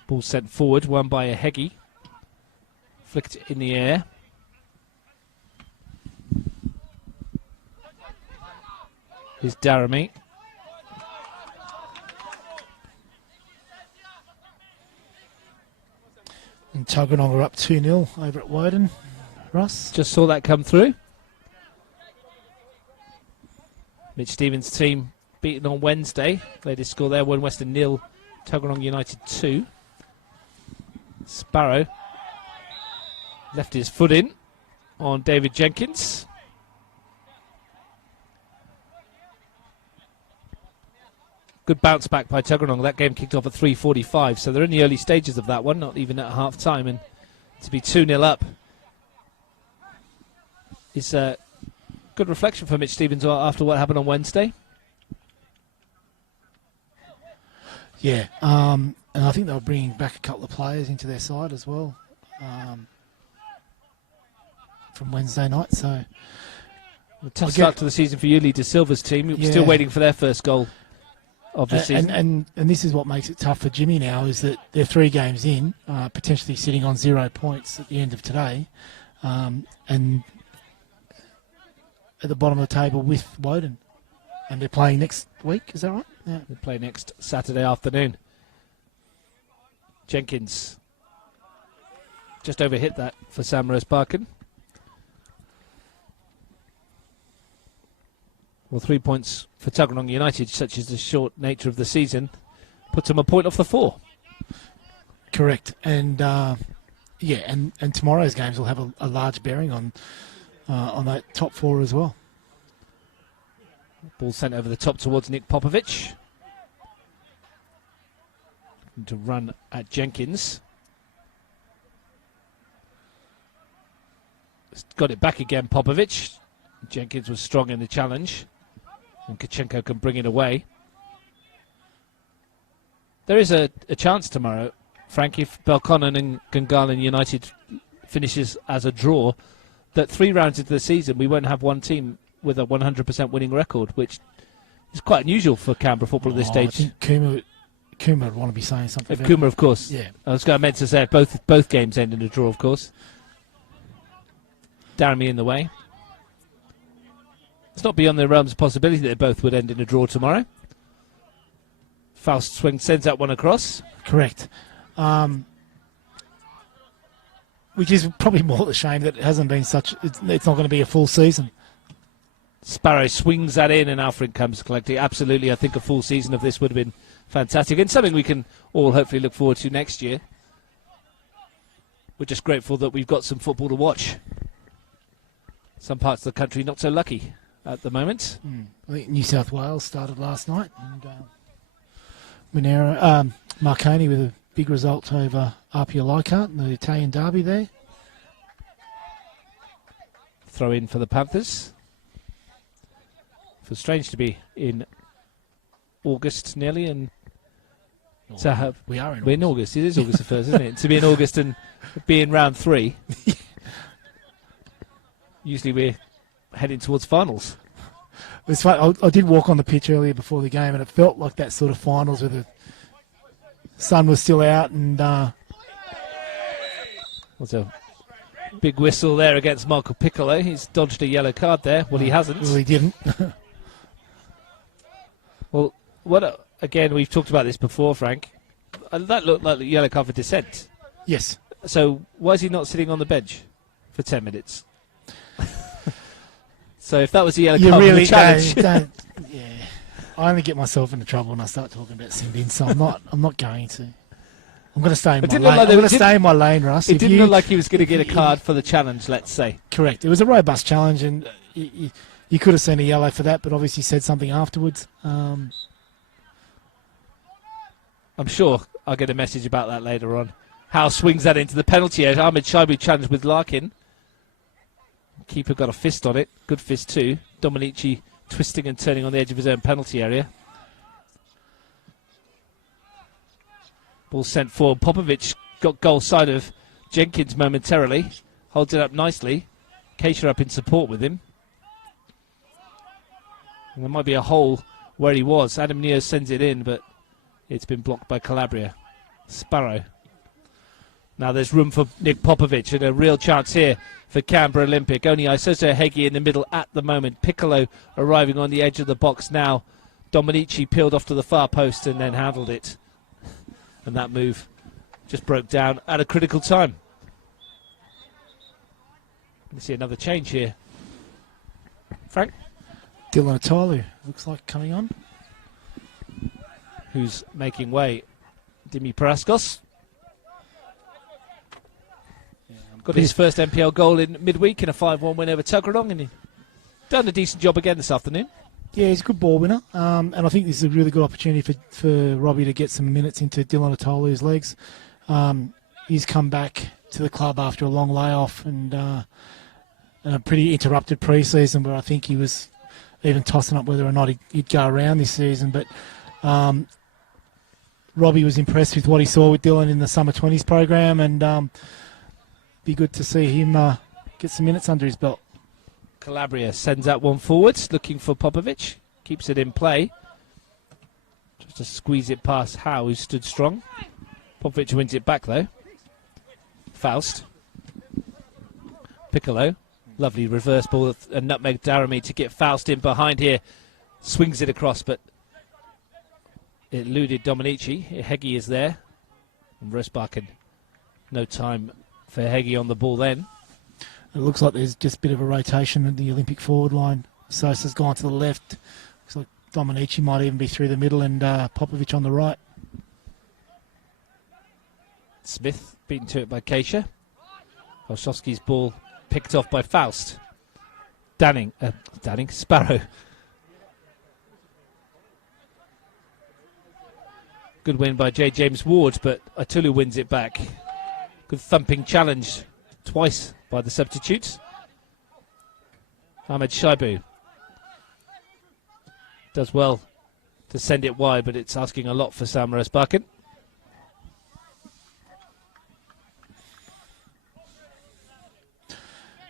Ball sent forward, won by a Heggie. Flicked in the air. Here's Daramy. And Tuggeranong are up 2-0 over at Woden. Russ? Just saw that come through. Mitch Stevens' team beaten on Wednesday. Latest score there, 1 Western 0, Tuggeranong United 2. Sparrow left his foot in on David Jenkins. Good bounce back by Tuggeranong. That game kicked off at 3:45, so they're in the early stages of that one, not even at half time, and to be 2-0 up is a good reflection for Mitch Stevens after what happened on Wednesday. Yeah, and I think they were bringing back a couple of players into their side as well from Wednesday night. So a tough start to the season for Yuli De Silva's team. We're still waiting for their first goal of the season. And this is what makes it tough for Jimmy now, is that they're 3 games in, potentially sitting on 0 points at the end of today, and at the bottom of the table with Woden. And they're playing next week, is that right? Yeah. They play next Saturday afternoon. Jenkins just overhit that for Sam Rosebarken. Well, 3 points for Tuggeranong United, such as the short nature of the season, puts them a point off the 4. Correct. And and tomorrow's games will have a large bearing on on that top 4 as well. Ball sent over the top towards Nick Popovic. To run at Jenkins. Got it back again, Popovic. Jenkins was strong in the challenge. And Kachenko can bring it away. There is a chance tomorrow, Frank, if Belconnen and Gungahlin United finishes as a draw, that 3 rounds into the season we won't have one team with a 100% winning record, which is quite unusual for Canberra football at this stage. I think Kuma would want to be saying something. Kuma, of course. Yeah. I meant to say both games end in a draw, of course. Daramy in the way. It's not beyond the realms of possibility that they both would end in a draw tomorrow. Faust swing sends that one across. Correct. Which is probably more the shame that it hasn't been such. It's not going to be a full season. Sparrow swings that in and Alfred comes collecting. Absolutely, I think a full season of this would have been fantastic and something we can all hopefully look forward to next year. We're just grateful that we've got some football to watch. Some parts of the country not so lucky at the moment. I think New South Wales started last night. And Monaro, Marconi with a big result over Apia Leichhardt in the Italian derby there. Throw in for the Panthers. Feels strange to be in August nearly, and to have we're in August. It is August the 1st, isn't it? To be in August and be in round 3. Usually we're heading towards finals. It's fun. I did walk on the pitch earlier before the game, and it felt like that sort of finals where the sun was still out, and was a big whistle there against Michael Piccolo. He's dodged a yellow card there. Well, he hasn't. Well, he didn't. Well, again, we've talked about this before, Frank. That looked like the yellow card for dissent. Yes. So why is he not sitting on the bench for 10 minutes? So if that was the yellow card for the challenge, don't, yeah. I only get myself into trouble when I start talking about sin bins, so I'm not going to. I'm going to stay in my lane. I'm going to stay in my lane, Russ. It didn't look like he was going to get a card for the challenge, let's say. Correct. It was a robust challenge, and you could have seen a yellow for that, but obviously said something afterwards. I'm sure I'll get a message about that later on. Howe swings that into the penalty area. Ahmed Shaibu challenged with Larkin. Keeper got a fist on it. Good fist too. Dominici twisting and turning on the edge of his own penalty area. Ball sent forward. Popovic got goal side of Jenkins momentarily. Holds it up nicely. Keisha up in support with him. And there might be a hole where he was. Adam Neo sends it in, but it's been blocked by Calabria. Sparrow. Now there's room for Nick Popovic and a real chance here for Canberra Olympic. Only Isoso Hegi in the middle at the moment. Piccolo arriving on the edge of the box now. Dominici peeled off to the far post and then handled it. And that move just broke down at a critical time. Let's see another change here. Frank? Dylan Atalu looks like coming on. Who's making way? Dimi Paraskos. Got his first NPL goal in midweek in a 5-1 win over Tuggeranong, and he done a decent job again this afternoon. Yeah, he's a good ball winner, and I think this is a really good opportunity for Robbie to get some minutes into Dylan Atalu's legs. He's come back to the club after a long layoff and a pretty interrupted pre-season where I think he was even tossing up whether or not he'd go around this season. But Robbie was impressed with what he saw with Dylan in the Summer 20s program, and be good to see him get some minutes under his belt. Calabria sends that one forwards, looking for Popovic. Keeps it in play. Just to squeeze it past Howe, who stood strong. Popovic wins it back, though. Faust. Piccolo. Lovely reverse ball and nutmeg Daramy to get Faust in behind here. Swings it across, but it eluded Dominici. Hegi is there. And Rosbachen. No time for Hegi on the ball then. It looks like there's just a bit of a rotation in the Olympic forward line. Sosa's gone to the left. Looks like Dominici might even be through the middle and Popovic on the right. Smith beaten to it by Keisha. Olszewski's ball picked off by Faust. Sparrow. Good win by J. James Ward, but Atulu wins it back. Good thumping challenge twice by the substitutes. Ahmed Shaibu does well to send it wide, but it's asking a lot for Sam Rosbakken.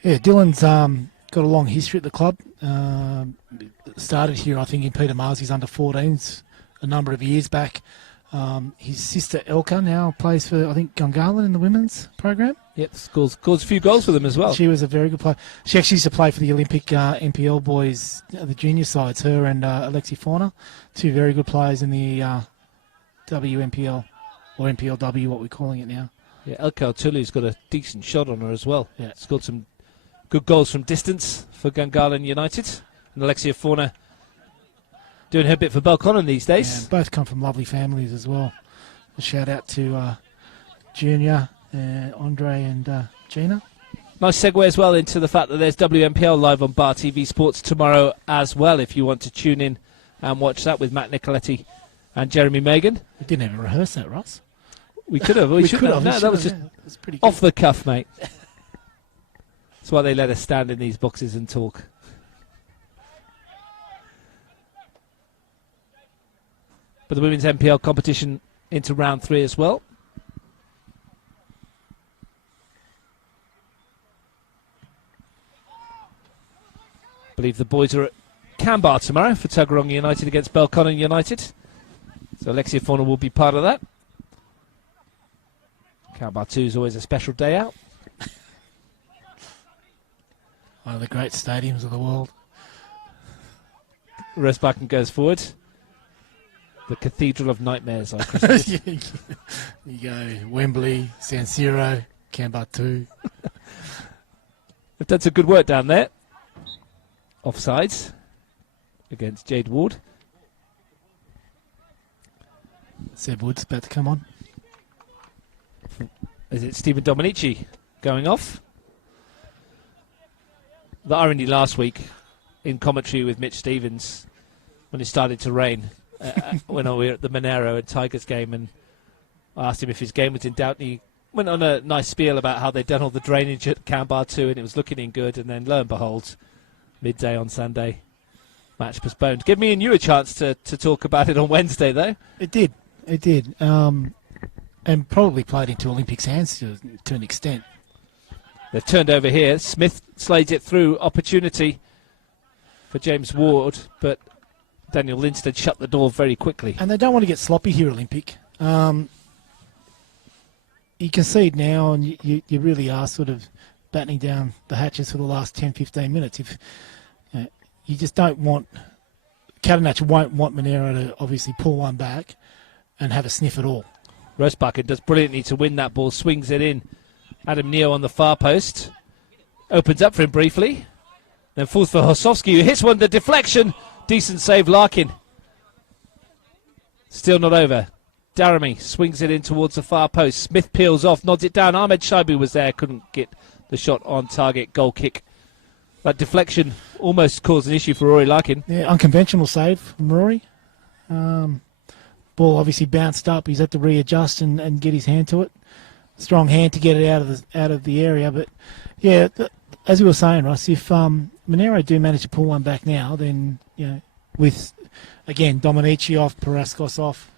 Yeah, Dylan's got a long history at the club. Started here, I think, in Peter Marzi's under-14s a number of years back. His sister Elka now plays for, I think, Gungahlin in the women's program. Yep, scores a few goals for them as well. She was a very good player. She actually used to play for the Olympic NPL boys, the junior sides, her and Alexi Fauna. Two very good players in the WNPL, or NPLW, what we're calling it now. Yeah, Elka Tulu's got a decent shot on her as well. Yeah. Scored some good goals from distance for Gungahlin United. And Alexia Fauna doing her bit for Belconnen these days. Yeah, both come from lovely families as well. A shout out to Junior, Andre and Gina. Nice segue as well into the fact that there's WNPL live on Bar TV Sports tomorrow as well, if you want to tune in and watch that with Matt Nicoletti and Jeremy Megan. We didn't even rehearse that, Ross. We could have. We should have. No, that was just pretty good. off the cuff, mate. That's why they let us stand in these boxes and talk. But the women's NPL competition into round 3 as well. I believe the boys are at Canberra tomorrow for Tuggeranong United against Belconnen United. So Alexia Fauna will be part of that. Canberra 2 is always a special day out. One of the great stadiums of the world. Rosbakken goes forward. The Cathedral of Nightmares, I presume. You go Wembley, San Siro, Canberra 2. They've done some good work down there. Offsides against Jade Ward. Seb Wood's about to come on. Is it Stephen Dominici going off? The irony last week in commentary with Mitch Stevens when it started to rain when we were at the Monaro and Tigers game, and I asked him if his game was in doubt, and he went on a nice spiel about how they'd done all the drainage at Canberra 2 and it was looking in good, and then lo and behold, midday on Sunday, match postponed. Give me and you a chance to talk about it on Wednesday, though. It did. And probably played into Olympics' hands to an extent. They've turned over here. Smith slides it through. Opportunity for James Ward, but Daniel Linstead shut the door very quickly. And they don't want to get sloppy here, Olympic. You concede now, and you really are sort of battening down the hatches for the last 10, 15 minutes. If you just don't want... Catanach won't want Monaro to obviously pull one back and have a sniff at all. Rosbakken does brilliantly to win that ball, swings it in. Adam Neo on the far post. Opens up for him briefly. Then falls for Hosowski, who hits one, the deflection. Decent save, Larkin. Still not over. Daramy swings it in towards the far post. Smith peels off, nods it down. Ahmed Shaibu was there, couldn't get the shot on target. Goal kick. That deflection almost caused an issue for Rory Larkin. Yeah, unconventional save from Rory. Ball obviously bounced up. He's had to readjust and get his hand to it. Strong hand to get it out of the area. But yeah, as we were saying, Ross, if Monaro do manage to pull one back now, then with again Dominici off, Paraskos off.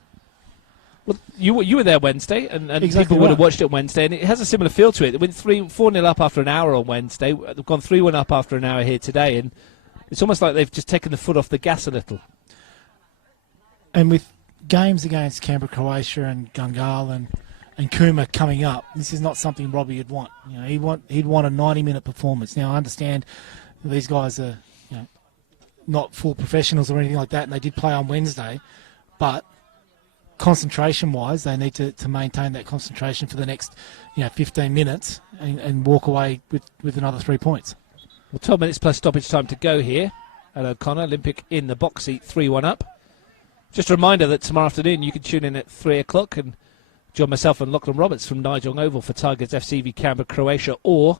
Well, you were there Wednesday, and Exactly people would have right. watched it Wednesday, and it has a similar feel to it. They went 4-0 up after an hour on Wednesday. They've gone 3-1 up after an hour here today, and it's almost like they've just taken the foot off the gas a little. And with games against Canberra, Croatia, and Gungahlin and Kuma coming up, this is not something Robbie would want. He'd want a 90-minute performance. Now I understand these guys are not full professionals or anything like that, and they did play on Wednesday, but concentration-wise, they need to maintain that concentration for the next 15 minutes and walk away with another 3 points. Well, 12 minutes plus stoppage time to go here at O'Connor. Olympic in the box seat, 3-1 up. Just a reminder that tomorrow afternoon you can tune in at 3 o'clock and join myself and Lachlan Roberts from Nigel Oval for Tigers FC v Canberra, Croatia, or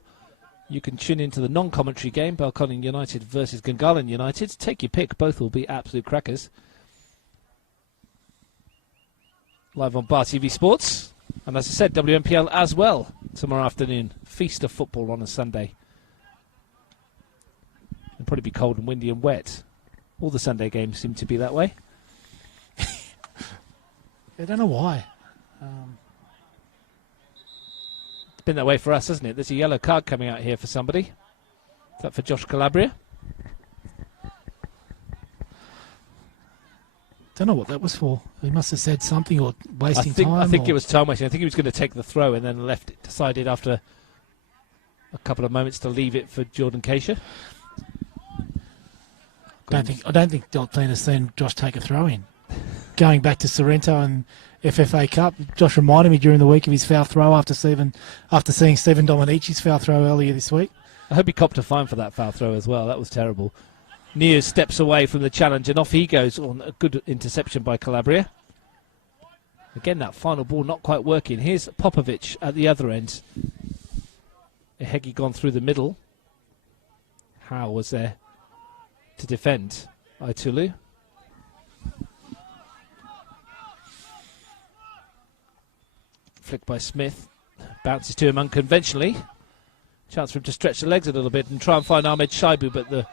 You can tune into the non-commentary game, Belconnen United versus Gungahlin United. Take your pick. Both will be absolute crackers. Live on Bar TV Sports. And as I said, WMPL as well tomorrow afternoon. Feast of football on a Sunday. It'll probably be cold and windy and wet. All the Sunday games seem to be that way. I don't know why. It's been that way for us, hasn't it? There's a yellow card coming out here for somebody. Is that for Josh Calabria? Don't know what that was for. He must have said something or wasting time. I think it was time wasting. I think he was going to take the throw and then left it, decided after a couple of moments to leave it for Jordan Keisha. I don't think Delphina's seen Josh take a throw in. Going back to Sorrento and FFA Cup, Josh reminded me during the week of his foul throw after seeing Stephen Dominici's foul throw earlier this week. I hope he copped a fine for that foul throw as well. That was terrible. Neo steps away from the challenge and off he goes on a good interception by Calabria. Again, that final ball not quite working. Here's Popovic at the other end. Ehegi gone through the middle. Howe was there to defend Aitulu. Flick by Smith. Bounces to him unconventionally. Chance for him to stretch the legs a little bit and try and find Ahmed Shaibu, but the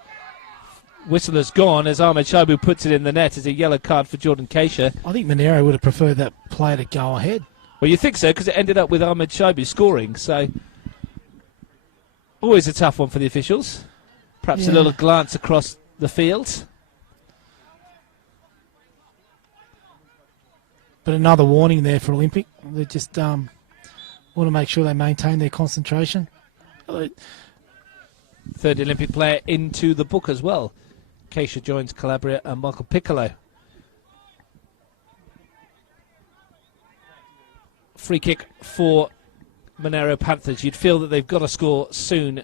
whistle has gone as Ahmed Shaibu puts it in the net as a yellow card for Jordan Keisha. I think Monaro would have preferred that play to go ahead. Well, you think so, because it ended up with Ahmed Shaibu scoring, so always a tough one for the officials. Perhaps a little glance across the field. But another warning there for Olympic. They just want to make sure they maintain their concentration. Third Olympic player into the book as well. Keisha joins Calabria and Michael Piccolo. Free kick for Monaro Panthers. You'd feel that they've got to score soon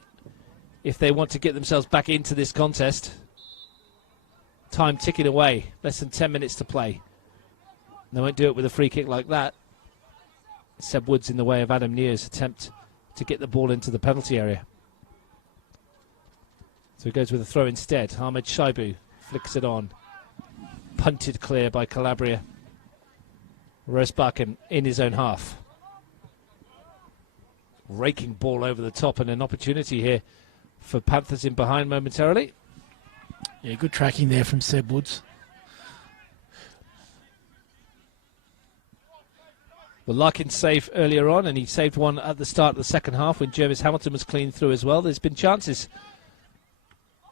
if they want to get themselves back into this contest. Time ticking away. Less than 10 minutes to play. They won't do it with a free kick like that. Seb Woods in the way of Adam Neo's attempt to get the ball into the penalty area. So he goes with a throw instead. Ahmed Shaibu flicks it on. Punted clear by Calabria. Rosbakken in his own half. Raking ball over the top and an opportunity here for Panthers in behind momentarily. Yeah, good tracking there from Seb Woods. Well, Larkin saved earlier on, and he saved one at the start of the second half when Jervis Hamilton was clean through as well. There's been chances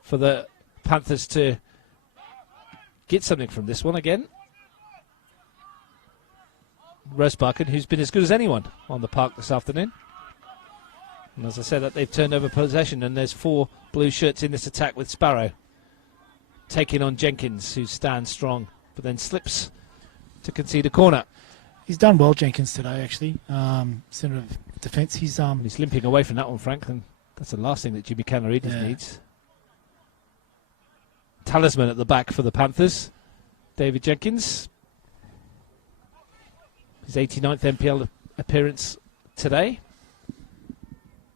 for the Panthers to get something from this one again. Rosbakken, who's been as good as anyone on the park this afternoon. And as I said, that they've turned over possession, and there's 4 blue shirts in this attack with Sparrow taking on Jenkins, who stands strong, but then slips to concede a corner. He's done well, Jenkins, today, actually. Centre of defence. He's limping away from that one, Frank, and that's the last thing that Jimmy Canaridis needs. Talisman at the back for the Panthers. David Jenkins. His 89th NPL appearance today.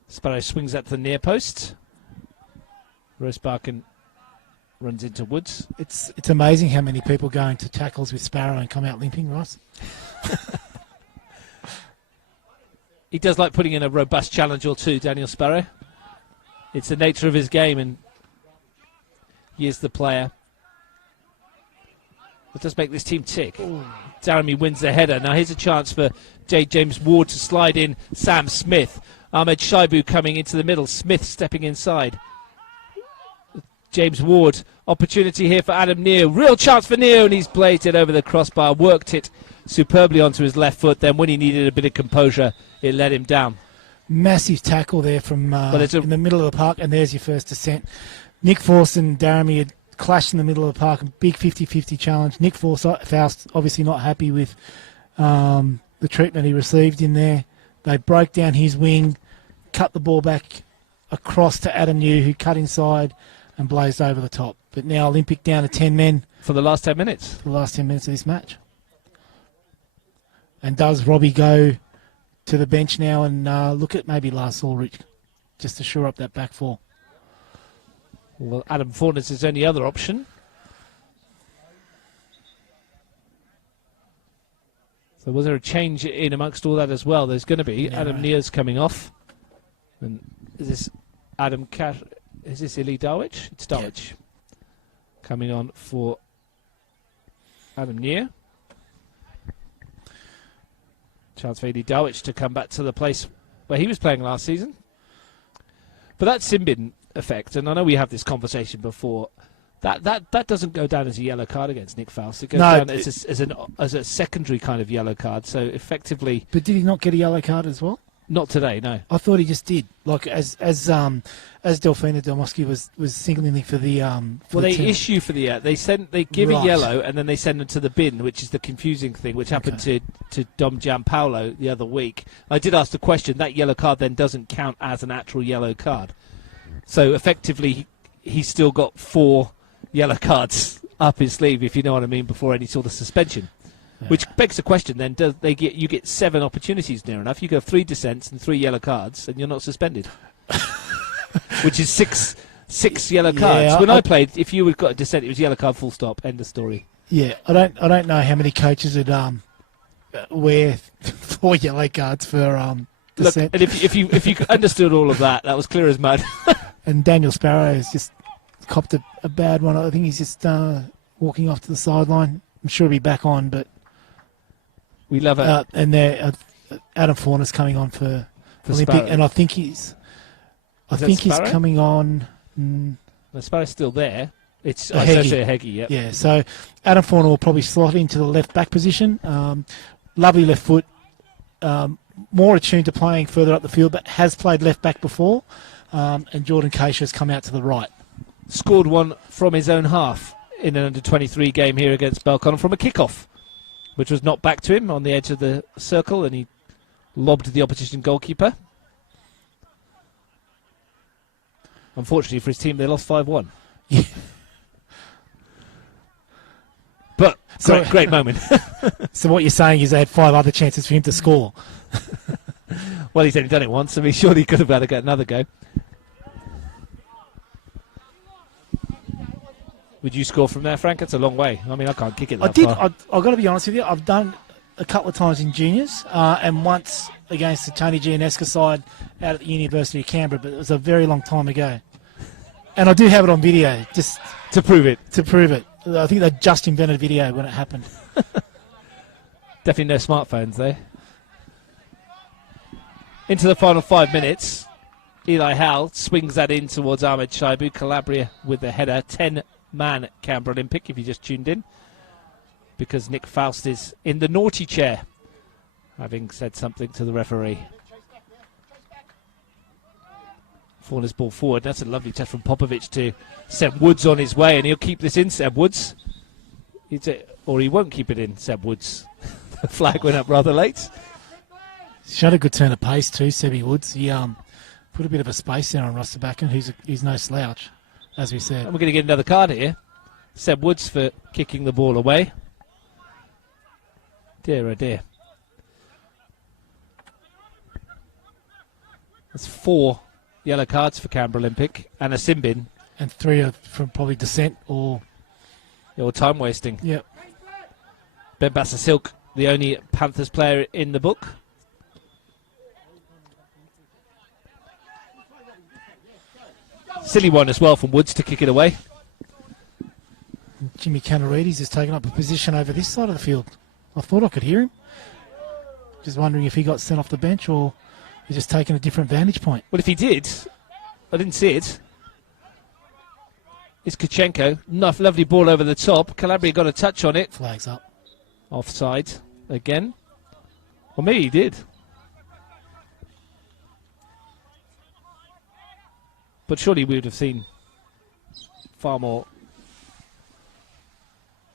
Sparrow swings that to the near post. Rosbakken runs into Woods. It's amazing how many people go into tackles with Sparrow and come out limping, Ross. He does like putting in a robust challenge or two, Daniel Sparrow. It's the nature of his game, and he is the player that does make this team tick. Daramy wins the header. Now here's a chance for J. James Ward to slide in Sam Smith. Ahmed Shaibu coming into the middle. Smith stepping inside. James Ward, opportunity here for Adam Neo. Real chance for Neo, and he's blazed it over the crossbar. Worked it superbly onto his left foot. Then when he needed a bit of composure, it let him down. Massive tackle there from in the middle of the park, and there's your first descent. Nick Force and Daramy had clashed in the middle of the park. Big 50-50 challenge. Nick Force, Faust, obviously not happy with the treatment he received in there. They broke down his wing, cut the ball back across to Adam New, who cut inside and blazed over the top. But now Olympic down to 10 men. For the last 10 minutes. For the last 10 minutes of this match. And does Robbie go to the bench now and look at maybe Lars Ulrich just to shore up that back four. Well, Adam Fornes is only other option. So was there a change in amongst all that as well? There's going to be. Yeah. Adam Near's coming off. And is this Adam Cash? Is this Ili Darwich? It's Darwich. Yep. Coming on for Adam Near. Chance for Ili Darwich to come back to the place where he was playing last season. But that Simbin effect, and I know we have this conversation before, that doesn't go down as a yellow card against Nick Faust. It goes down as a secondary kind of yellow card. So effectively. But did he not get a yellow card as well? Not today, no. I thought he just did. Like as Delfina Domoski was signaling for the. Well, they issue for the they give a yellow and then they send them to the bin, which is the confusing thing, which happened to Dom Gianpaolo the other week. I did ask the question. That yellow card then doesn't count as an actual yellow card. So effectively, he's still got 4 yellow cards up his sleeve, if you know what I mean, before any sort of suspension. Yeah. Which begs the question then, you get 7 opportunities near enough. You go 3 dissents and 3 yellow cards and you're not suspended. Which is six yellow cards. Yeah, when I played, if you had got a dissent, it was yellow card, full stop, end of story. Yeah, I don't know how many coaches would wear 4 yellow cards for dissent. Look, and if you understood all of that, that was clear as mud. And Daniel Sparrow has just copped a bad one. I think he's just walking off to the sideline. I'm sure he'll be back on, but we love it. And there, Adam Fornes coming on for Olympic, Sparrow. and I think he's coming on. The Sparrow's still there. It's Heggie. Yep. Yeah, so Adam Fornes will probably slot into the left back position. Lovely left foot. More attuned to playing further up the field, but has played left back before. And Jordan Keisha has come out to the right. Scored one from his own half in an under-23 game here against Belconnen from a kickoff, which was knocked back to him on the edge of the circle, and he lobbed the opposition goalkeeper. Unfortunately for his team, they lost 5-1. Yeah. But great moment. So what you're saying is they had 5 other chances for him to score. Well, he's only done it once, so he surely could have had to get another go. Would you score from there, Frank? It's a long way. I mean, I can't kick it that far. I've got to be honest with you. I've done a couple of times in juniors and once against the Tony Gianesca side out at the University of Canberra, but it was a very long time ago. And I do have it on video, just to prove it. I think they just invented video when it happened. Definitely no smartphones there. Into the final 5 minutes. Eli Howell swings that in towards Ahmed Shaibu. Calabria with the header. 10-man Canberra Olympic, if you just tuned in. Because Nick Faust is in the naughty chair, having said something to the referee. Fornes ball forward. That's a lovely touch from Popovic to Seb Woods on his way, and he'll keep this in, Seb Woods. Or he won't keep it in, Seb Woods. The flag went up rather late. Showed a good turn of pace too, Sebby Woods. He put a bit of a space there on Rosterbacken, who's no slouch, as we said. And we're going to get another card here. Seb Woods for kicking the ball away. Dear oh dear. That's 4 yellow cards for Canberra Olympic and a sin bin. And 3 are from probably dissent or time wasting. Yep. Ben Bassasilk, the only Panthers player in the book. Silly one as well from Woods to kick it away. Jimmy Canarides has taken up a position over this side of the field. I thought I could hear him. Just wondering if he got sent off the bench or he's just taking a different vantage point. Well, if he did, I didn't see it. It's Kachenko. Lovely ball over the top. Calabria got a touch on it. Flags up. Offside again. Or maybe he did. But surely we would have seen far more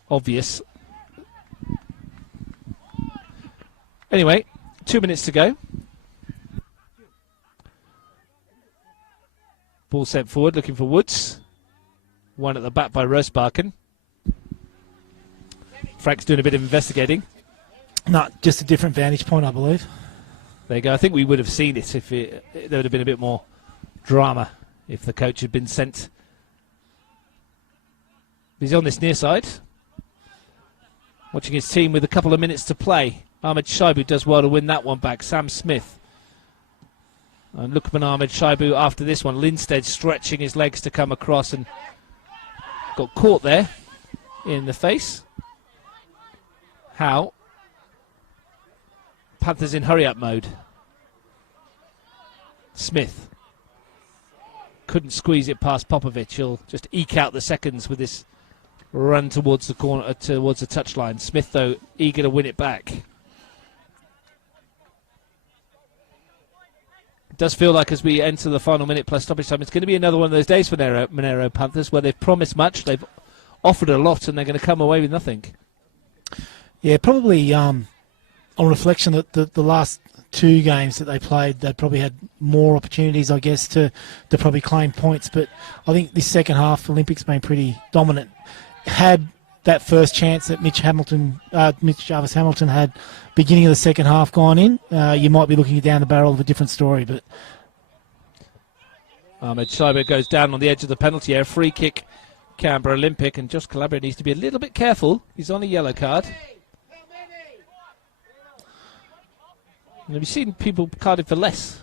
obvious. Anyway, 2 minutes to go. Ball sent forward, looking for Woods. One at the back by Rosbakken. Frank's doing a bit of investigating. No, just a different vantage point, I believe. There you go. I think we would have seen it if there would have been a bit more drama if the coach had been sent. He's on this near side, watching his team with a couple of minutes to play. Ahmed Shaibu does well to win that one back. Sam Smith. And Lukman Ahmed Shaibu after this one. Lindstedt stretching his legs to come across and got caught there in the face. How? Panthers in hurry-up mode. Smith. Couldn't squeeze it past Popovic. He'll just eke out the seconds with this run towards the corner, towards the touchline. Smith, though, eager to win it back. It does feel like as we enter the final minute plus stoppage time, it's going to be another one of those days for Monaro Panthers where they've promised much, they've offered a lot, and they're going to come away with nothing. Yeah, probably on reflection that the last two games that they played, they probably had more opportunities, I guess, to probably claim points. But I think this second half, Olympics been pretty dominant. Had that first chance that Mitch Jarvis Hamilton had beginning of the second half gone in, you might be looking down the barrel of a different story. But Ahmed Shaibu goes down on the edge of the penalty area. Free kick, Canberra Olympic, and Josh Calabria needs to be a little bit careful. He's on a yellow card. And have you seen people carded for less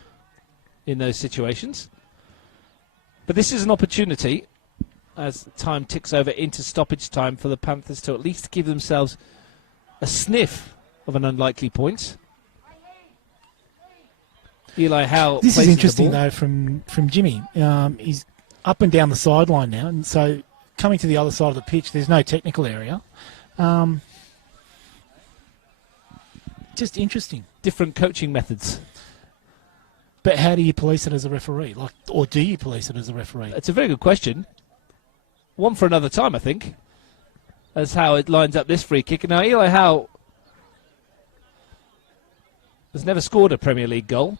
in those situations? But this is an opportunity, as time ticks over into stoppage time, for the Panthers to at least give themselves a sniff of an unlikely point. Eli Howe. This is interesting, though, from Jimmy. He's up and down the sideline now, and so coming to the other side of the pitch, there's no technical area. Just interesting. Different coaching methods. But how do you police it as a referee? Or do you police it as a referee? It's a very good question. One for another time, I think, as how it lines up this free kick. Now, Eli Howe has never scored a Premier League goal.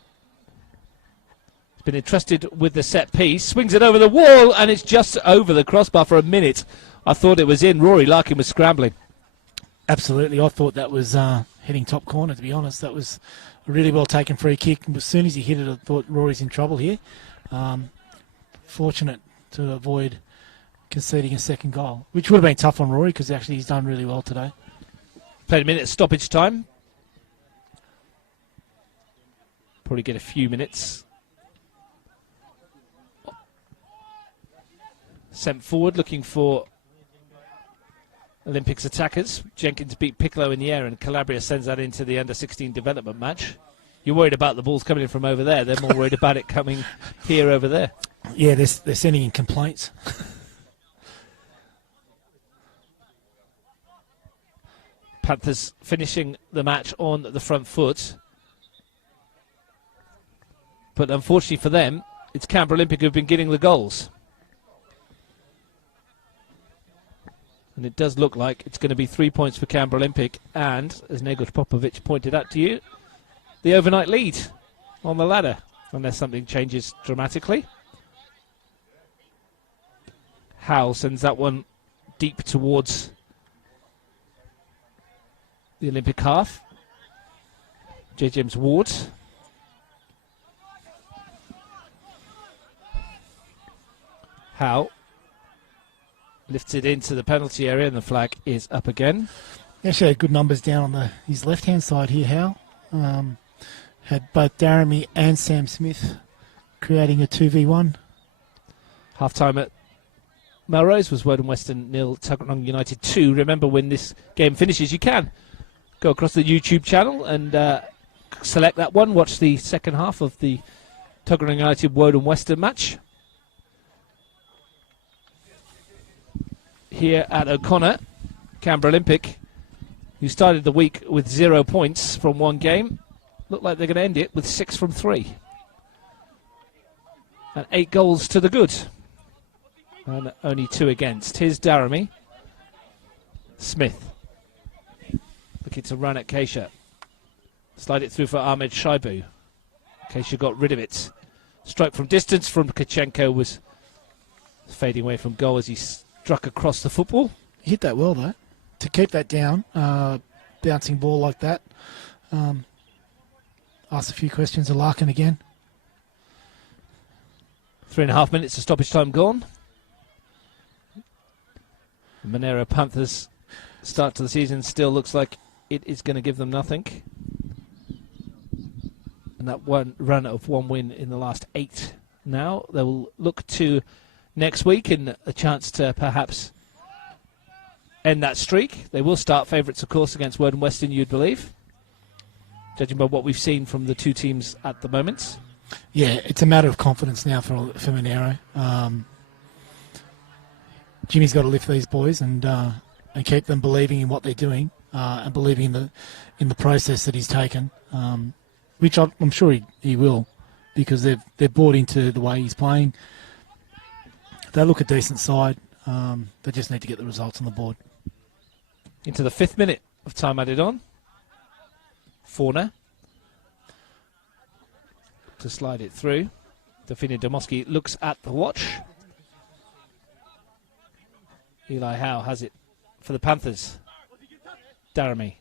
He's been entrusted with the set piece, swings it over the wall, and it's just over the crossbar for a minute. I thought it was in. Rory Larkin was scrambling. Absolutely. I thought that was heading top corner, to be honest. That was a really well taken free kick. As soon as he hit it, I thought Rory's in trouble here. Fortunate to avoid conceding a second goal, which would have been tough on Rory because actually he's done really well today. Played a minute of stoppage time. Probably get a few minutes. Sent forward looking for Olympics attackers. Jenkins beat Piccolo in the air, and Calabria sends that into the under-16 development match. You're worried about the balls coming in from over there. They're more worried about it coming here over there. Yeah, they're sending in complaints. Panthers finishing the match on the front foot. But unfortunately for them, it's Canberra Olympic who've been getting the goals. And it does look like it's going to be 3 points for Canberra Olympic. And, as Negos Popovic pointed out to you, the overnight lead on the ladder, unless something changes dramatically. Howe sends that one deep towards the Olympic half. J. James Ward. Howe lifts it into the penalty area, and the flag is up again. He actually had good numbers down on his left-hand side here, Howe. Had both Daramy and Sam Smith creating a 2v1. Half-time at Melrose was Woden Western 0, Tuggeranong United 2. Remember, when this game finishes, you can go across the YouTube channel and select that one. Watch the second half of the Tuggeranong United Woden Western match. Here at O'Connor, Canberra Olympic, who started the week with 0 points from one game, look like they're going to end it with 6 from 3. And 8 goals to the good. And only 2 against. Here's Daramy. Smith. Looking to run at Keisha. Slide it through for Ahmed Shaibu. Keisha got rid of it. Strike from distance from Kachenko was fading away from goal as he struck across the football. He hit that well, though. To keep that down, bouncing ball like that. Asked a few questions of Larkin again. 3.5 minutes of stoppage time gone. The Monaro Panthers start to the season still looks like it is going to give them nothing. And that one run of one win in the last 8 now. They will look to next week and a chance to perhaps end that streak. They will start favourites, of course, against Word and Western, you'd believe, judging by what we've seen from the two teams at the moment. Yeah, it's a matter of confidence now for Monaro. Jimmy's got to lift these boys and keep them believing in what they're doing and believing in the process that he's taken, which I'm sure he will, because they've bought into the way he's playing. They look a decent side. They just need to get the results on the board. Into the 5th minute of time added on. Fauna to slide it through. Dominici looks at the watch. Eli Howe has it for the Panthers. Daramy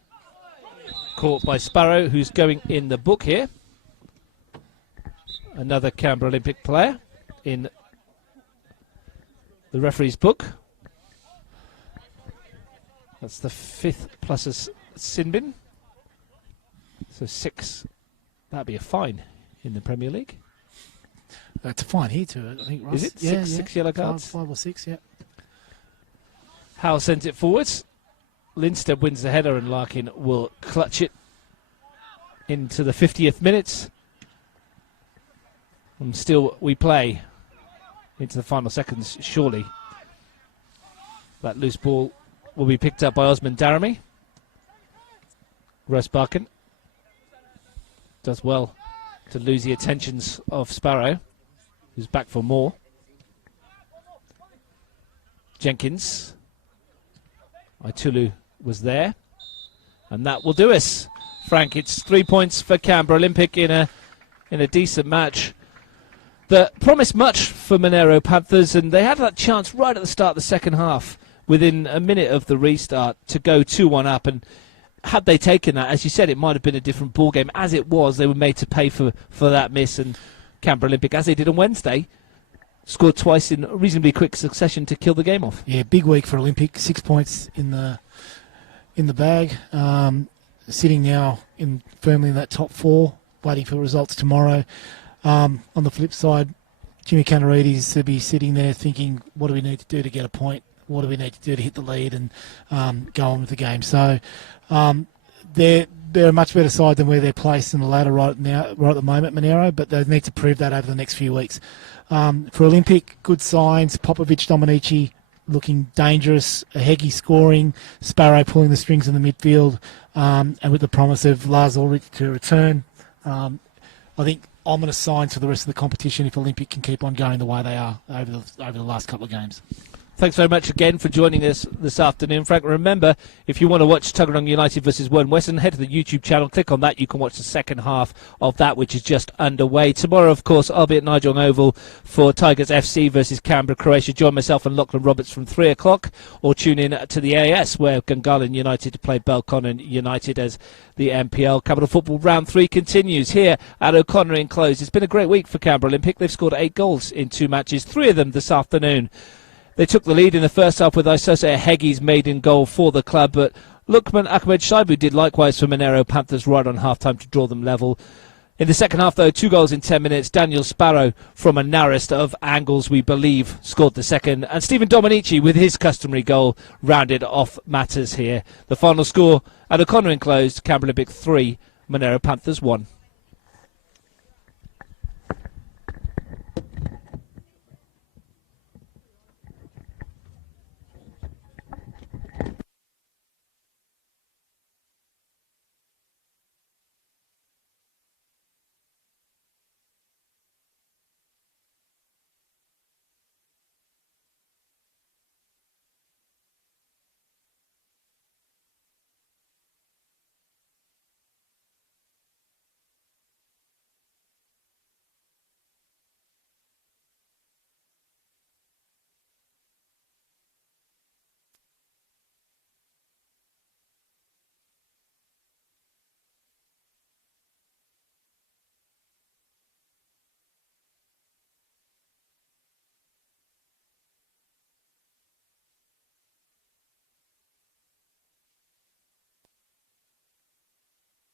caught by Sparrow, who's going in the book here. Another Canberra Olympic player in the referee's book. That's the 5th plus a sin bin. So 6. That'd be a fine in the Premier League. It's a fine here too, I think, Ross. Is it? Six yellow cards? 5 or 6, yeah. Howe sends it forwards. Lindstedt wins the header and Larkin will clutch it into the 50th minute. And still we play into the final seconds, surely. That loose ball will be picked up by Osman Daramy. Russ Barkin does well to lose the attentions of Sparrow, who's back for more. Jenkins. Itulu was there. And that will do us. Frank, it's 3 points for Canberra Olympic in a decent match that promised much for Monaro Panthers, and they had that chance right at the start of the second half, within a minute of the restart, to go 2-1 up. And had they taken that, as you said, it might have been a different ball game. As it was, they were made to pay for that miss, and Canberra Olympic, as they did on Wednesday, scored twice in reasonably quick succession to kill the game off. Yeah, big week for Olympic. 6 points in the bag. Sitting now firmly in that top 4, waiting for results tomorrow. On the flip side, Jimmy Canarides to be sitting there thinking, what do we need to do to get a point? What do we need to do to hit the lead and go on with the game? So they're a much better side than where they're placed in the ladder right at the moment, Monaro, but they need to prove that over the next few weeks. For Olympic, good signs. Popovic, Dominici looking dangerous. Heggie scoring. Sparrow pulling the strings in the midfield, and with the promise of Lars Ulrich to return. I think ominous signs for the rest of the competition if Olympic can keep on going the way they are over the last couple of games. Thanks very much again for joining us this afternoon, Frank. Remember, if you want to watch Tuggeranong United versus Wern Western, head to the YouTube channel, click on that. You can watch the second half of that, which is just underway. Tomorrow, of course, I'll be at Nigel Oval for Tigers FC versus Canberra, Croatia. Join myself and Lachlan Roberts from 3 o'clock, or tune in to the AS, where Gungahlin United play Belconnen United as the NPL Capital Football Round 3 continues here at O'Connor Enclosed. It's been a great week for Canberra Olympic. They've scored 8 goals in 2 matches, 3 of them this afternoon. They took the lead in the first half with Isose Heggie's maiden goal for the club, but Lukman Ahmed Shaibu did likewise for Monaro Panthers right on half-time to draw them level. In the second half, though, 2 goals in 10 minutes. Daniel Sparrow, from a narrowest of angles, we believe, scored the second. And Stephen Dominici, with his customary goal, rounded off matters here. The final score at O'Connor Enclosed, Canberra Olympic 3, Monaro Panthers 1.